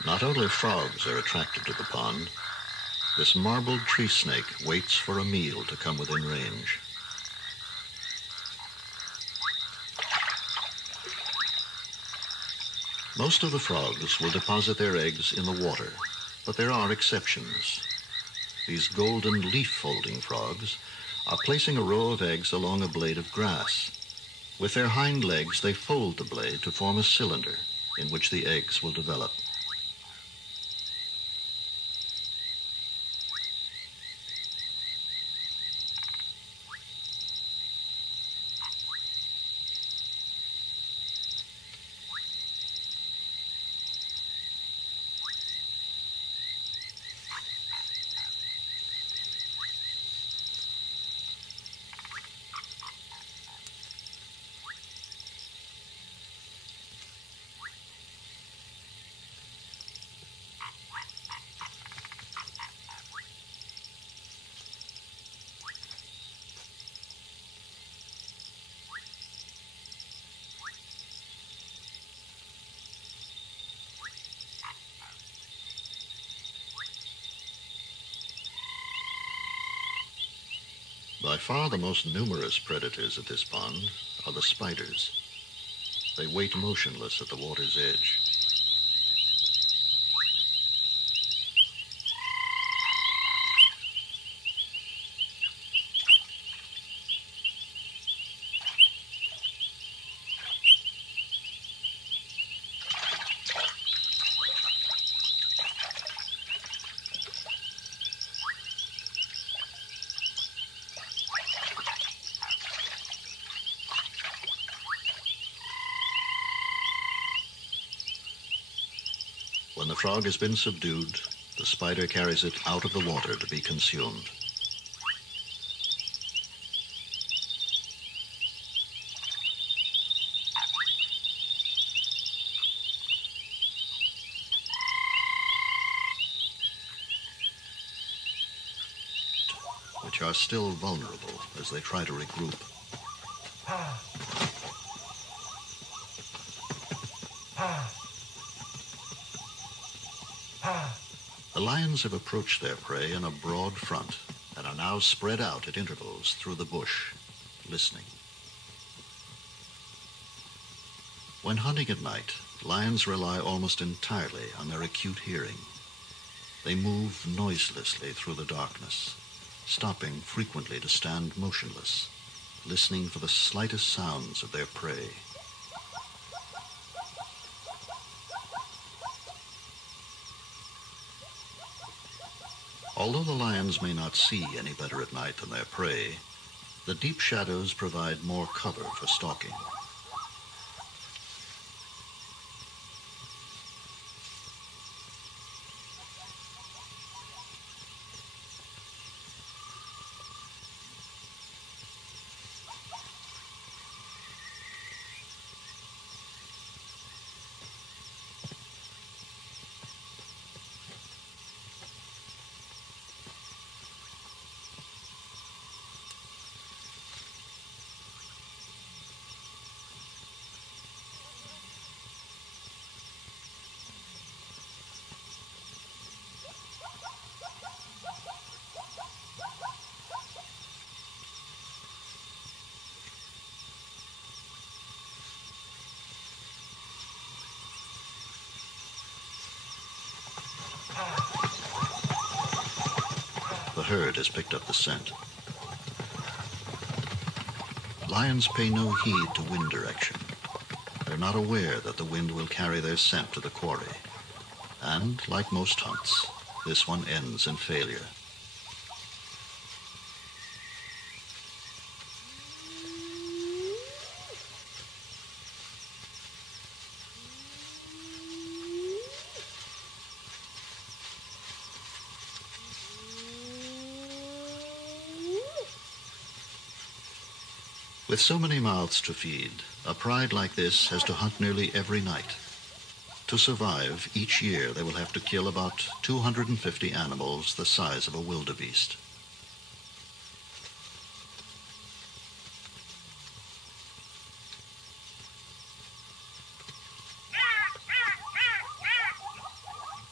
Not only frogs are attracted to the pond, this marbled tree snake waits for a meal to come within range. Most of the frogs will deposit their eggs in the water, but there are exceptions. These golden leaf-folding frogs are placing a row of eggs along a blade of grass. With their hind legs, they fold the blade to form a cylinder in which the eggs will develop. By far the most numerous predators at this pond are the spiders. They wait motionless at the water's edge. When the frog has been subdued, the spider carries it out of the water to be consumed. Which are still vulnerable as they try to regroup. The lions have approached their prey in a broad front and are now spread out at intervals through the bush, listening. When hunting at night, lions rely almost entirely on their acute hearing. They move noiselessly through the darkness, stopping frequently to stand motionless, listening for the slightest sounds of their prey. Although the lions may not see any better at night than their prey, the deep shadows provide more cover for stalking. The herd has picked up the scent. Lions pay no heed to wind direction. They're not aware that the wind will carry their scent to the quarry. And, like most hunts, this one ends in failure. With so many mouths to feed, a pride like this has to hunt nearly every night. To survive, each year they will have to kill about 250 animals the size of a wildebeest.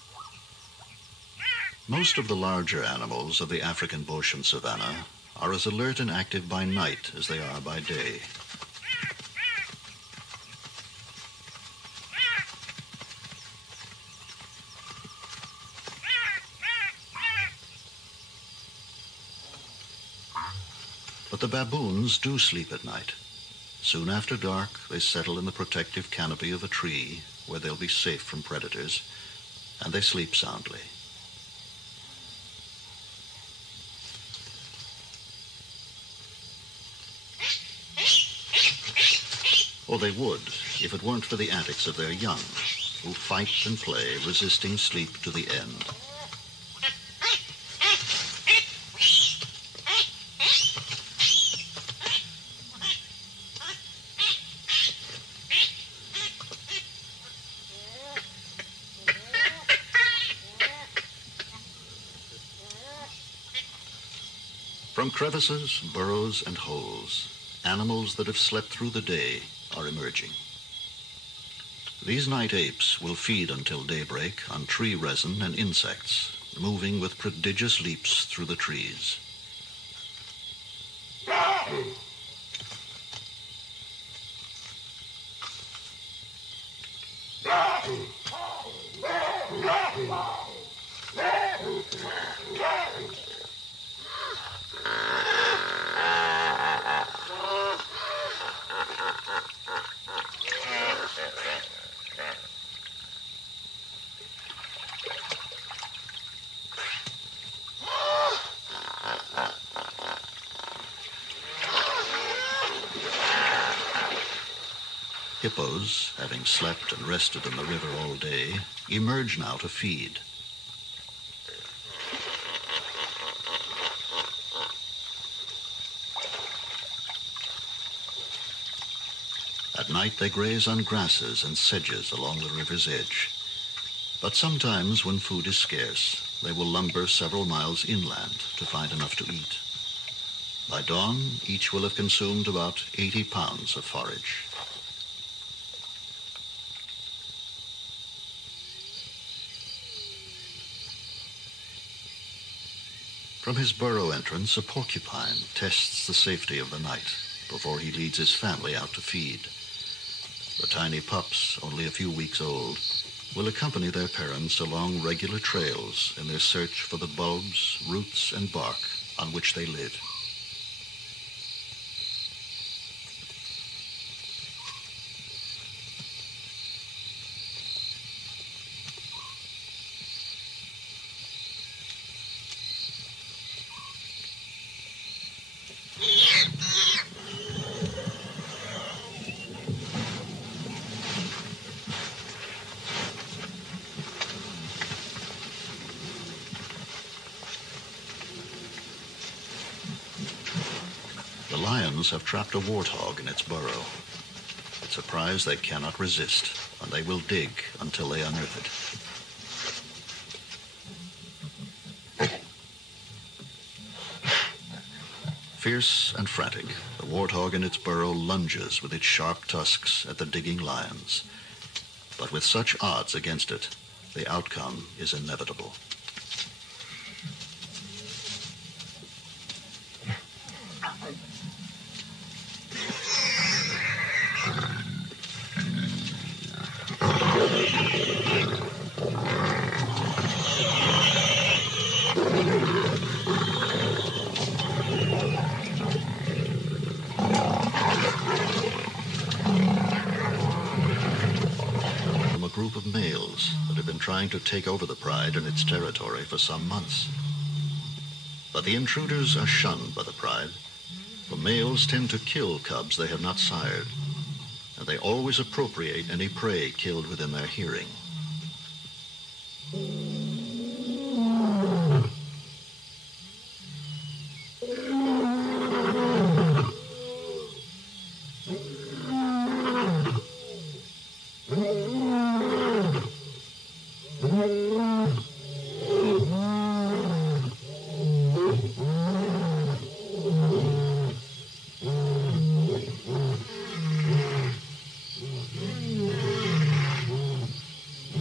Most of the larger animals of the African bush and savanna are as alert and active by night as they are by day. But the baboons do sleep at night. Soon after dark, they settle in the protective canopy of a tree where they'll be safe from predators, and they sleep soundly. Or they would, if it weren't for the antics of their young, who fight and play, resisting sleep to the end. From crevices, burrows, and holes, animals that have slept through the day are emerging. These night apes will feed until daybreak on tree resin and insects, moving with prodigious leaps through the trees. Hippos, having slept and rested in the river all day, emerge now to feed. At night they graze on grasses and sedges along the river's edge. But sometimes, when food is scarce, they will lumber several miles inland to find enough to eat. By dawn, each will have consumed about 80 pounds of forage. From his burrow entrance, a porcupine tests the safety of the night before he leads his family out to feed. The tiny pups, only a few weeks old, will accompany their parents along regular trails in their search for the bulbs, roots, and bark on which they live. The lions have trapped a warthog in its burrow. It's a prize they cannot resist, and they will dig until they unearth it. Fierce and frantic, the warthog in its burrow lunges with its sharp tusks at the digging lions. But with such odds against it, the outcome is inevitable. Group of males that have been trying to take over the pride in its territory for some months. But the intruders are shunned by the pride. The males tend to kill cubs they have not sired, and they always appropriate any prey killed within their hearing.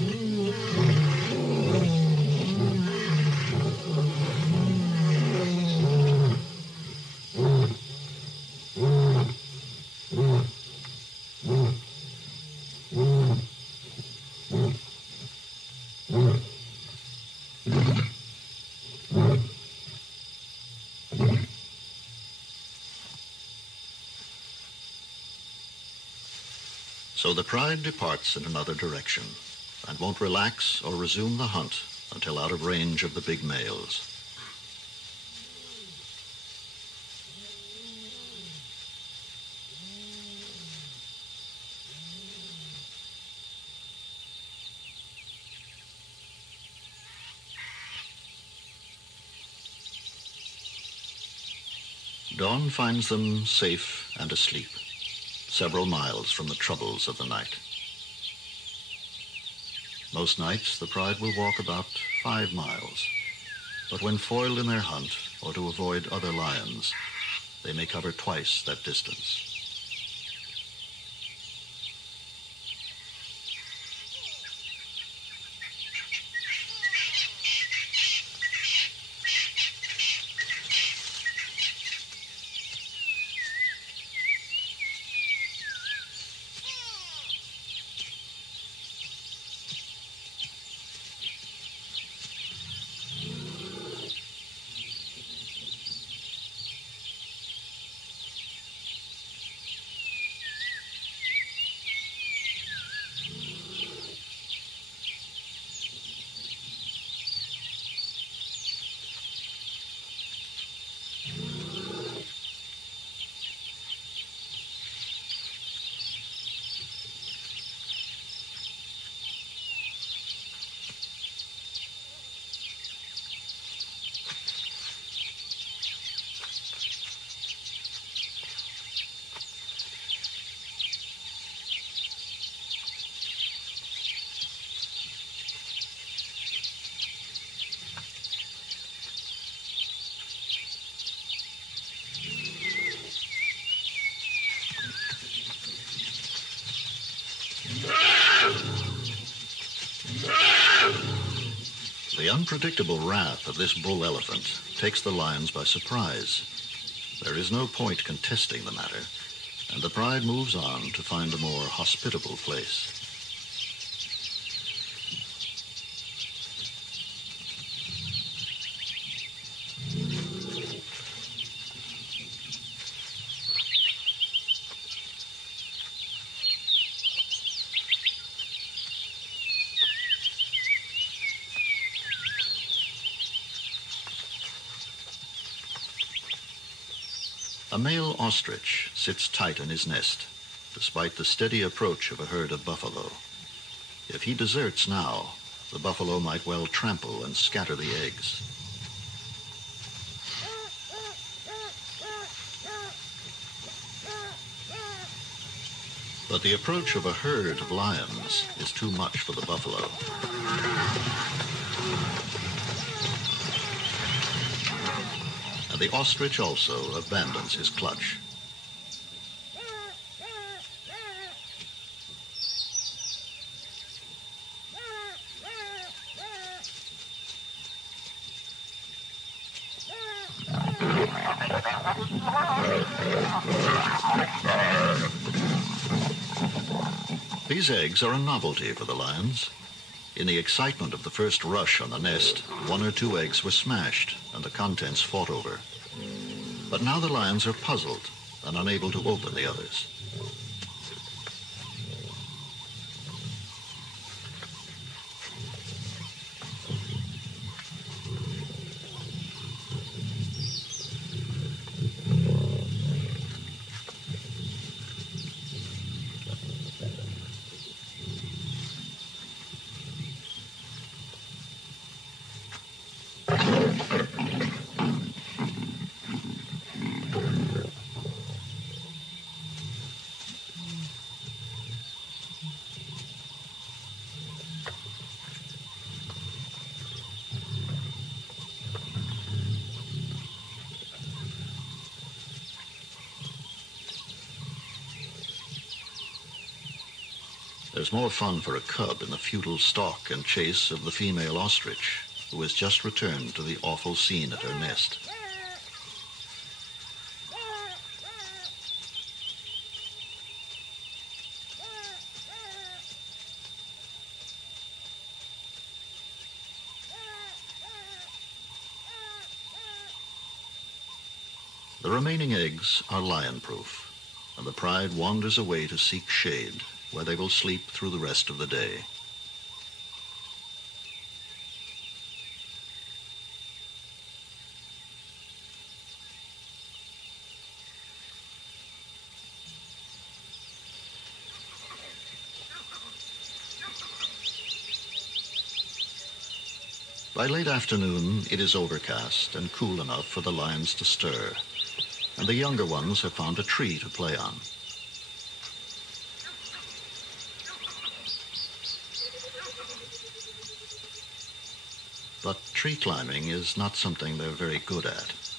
So the pride departs in another direction and won't relax or resume the hunt until out of range of the big males. Dawn finds them safe and asleep, several miles from the troubles of the night. Most nights, the pride will walk about 5 miles, but when foiled in their hunt or to avoid other lions, they may cover twice that distance. The unpredictable wrath of this bull elephant takes the lions by surprise. There is no point contesting the matter, and the pride moves on to find a more hospitable place. A male ostrich sits tight in his nest, despite the steady approach of a herd of buffalo. If he deserts now, the buffalo might well trample and scatter the eggs. But the approach of a herd of lions is too much for the buffalo. And the ostrich also abandons his clutch. These eggs are a novelty for the lions. In the excitement of the first rush on the nest, 1 or 2 eggs were smashed and the contents fought over. But now the lions are puzzled and unable to open the others. There's more fun for a cub in the futile stalk and chase of the female ostrich, who has just returned to the awful scene at her nest. The remaining eggs are lion-proof, and the pride wanders away to seek shade where they will sleep through the rest of the day. By late afternoon, it is overcast and cool enough for the lions to stir, and the younger ones have found a tree to play on. But tree climbing is not something they're very good at.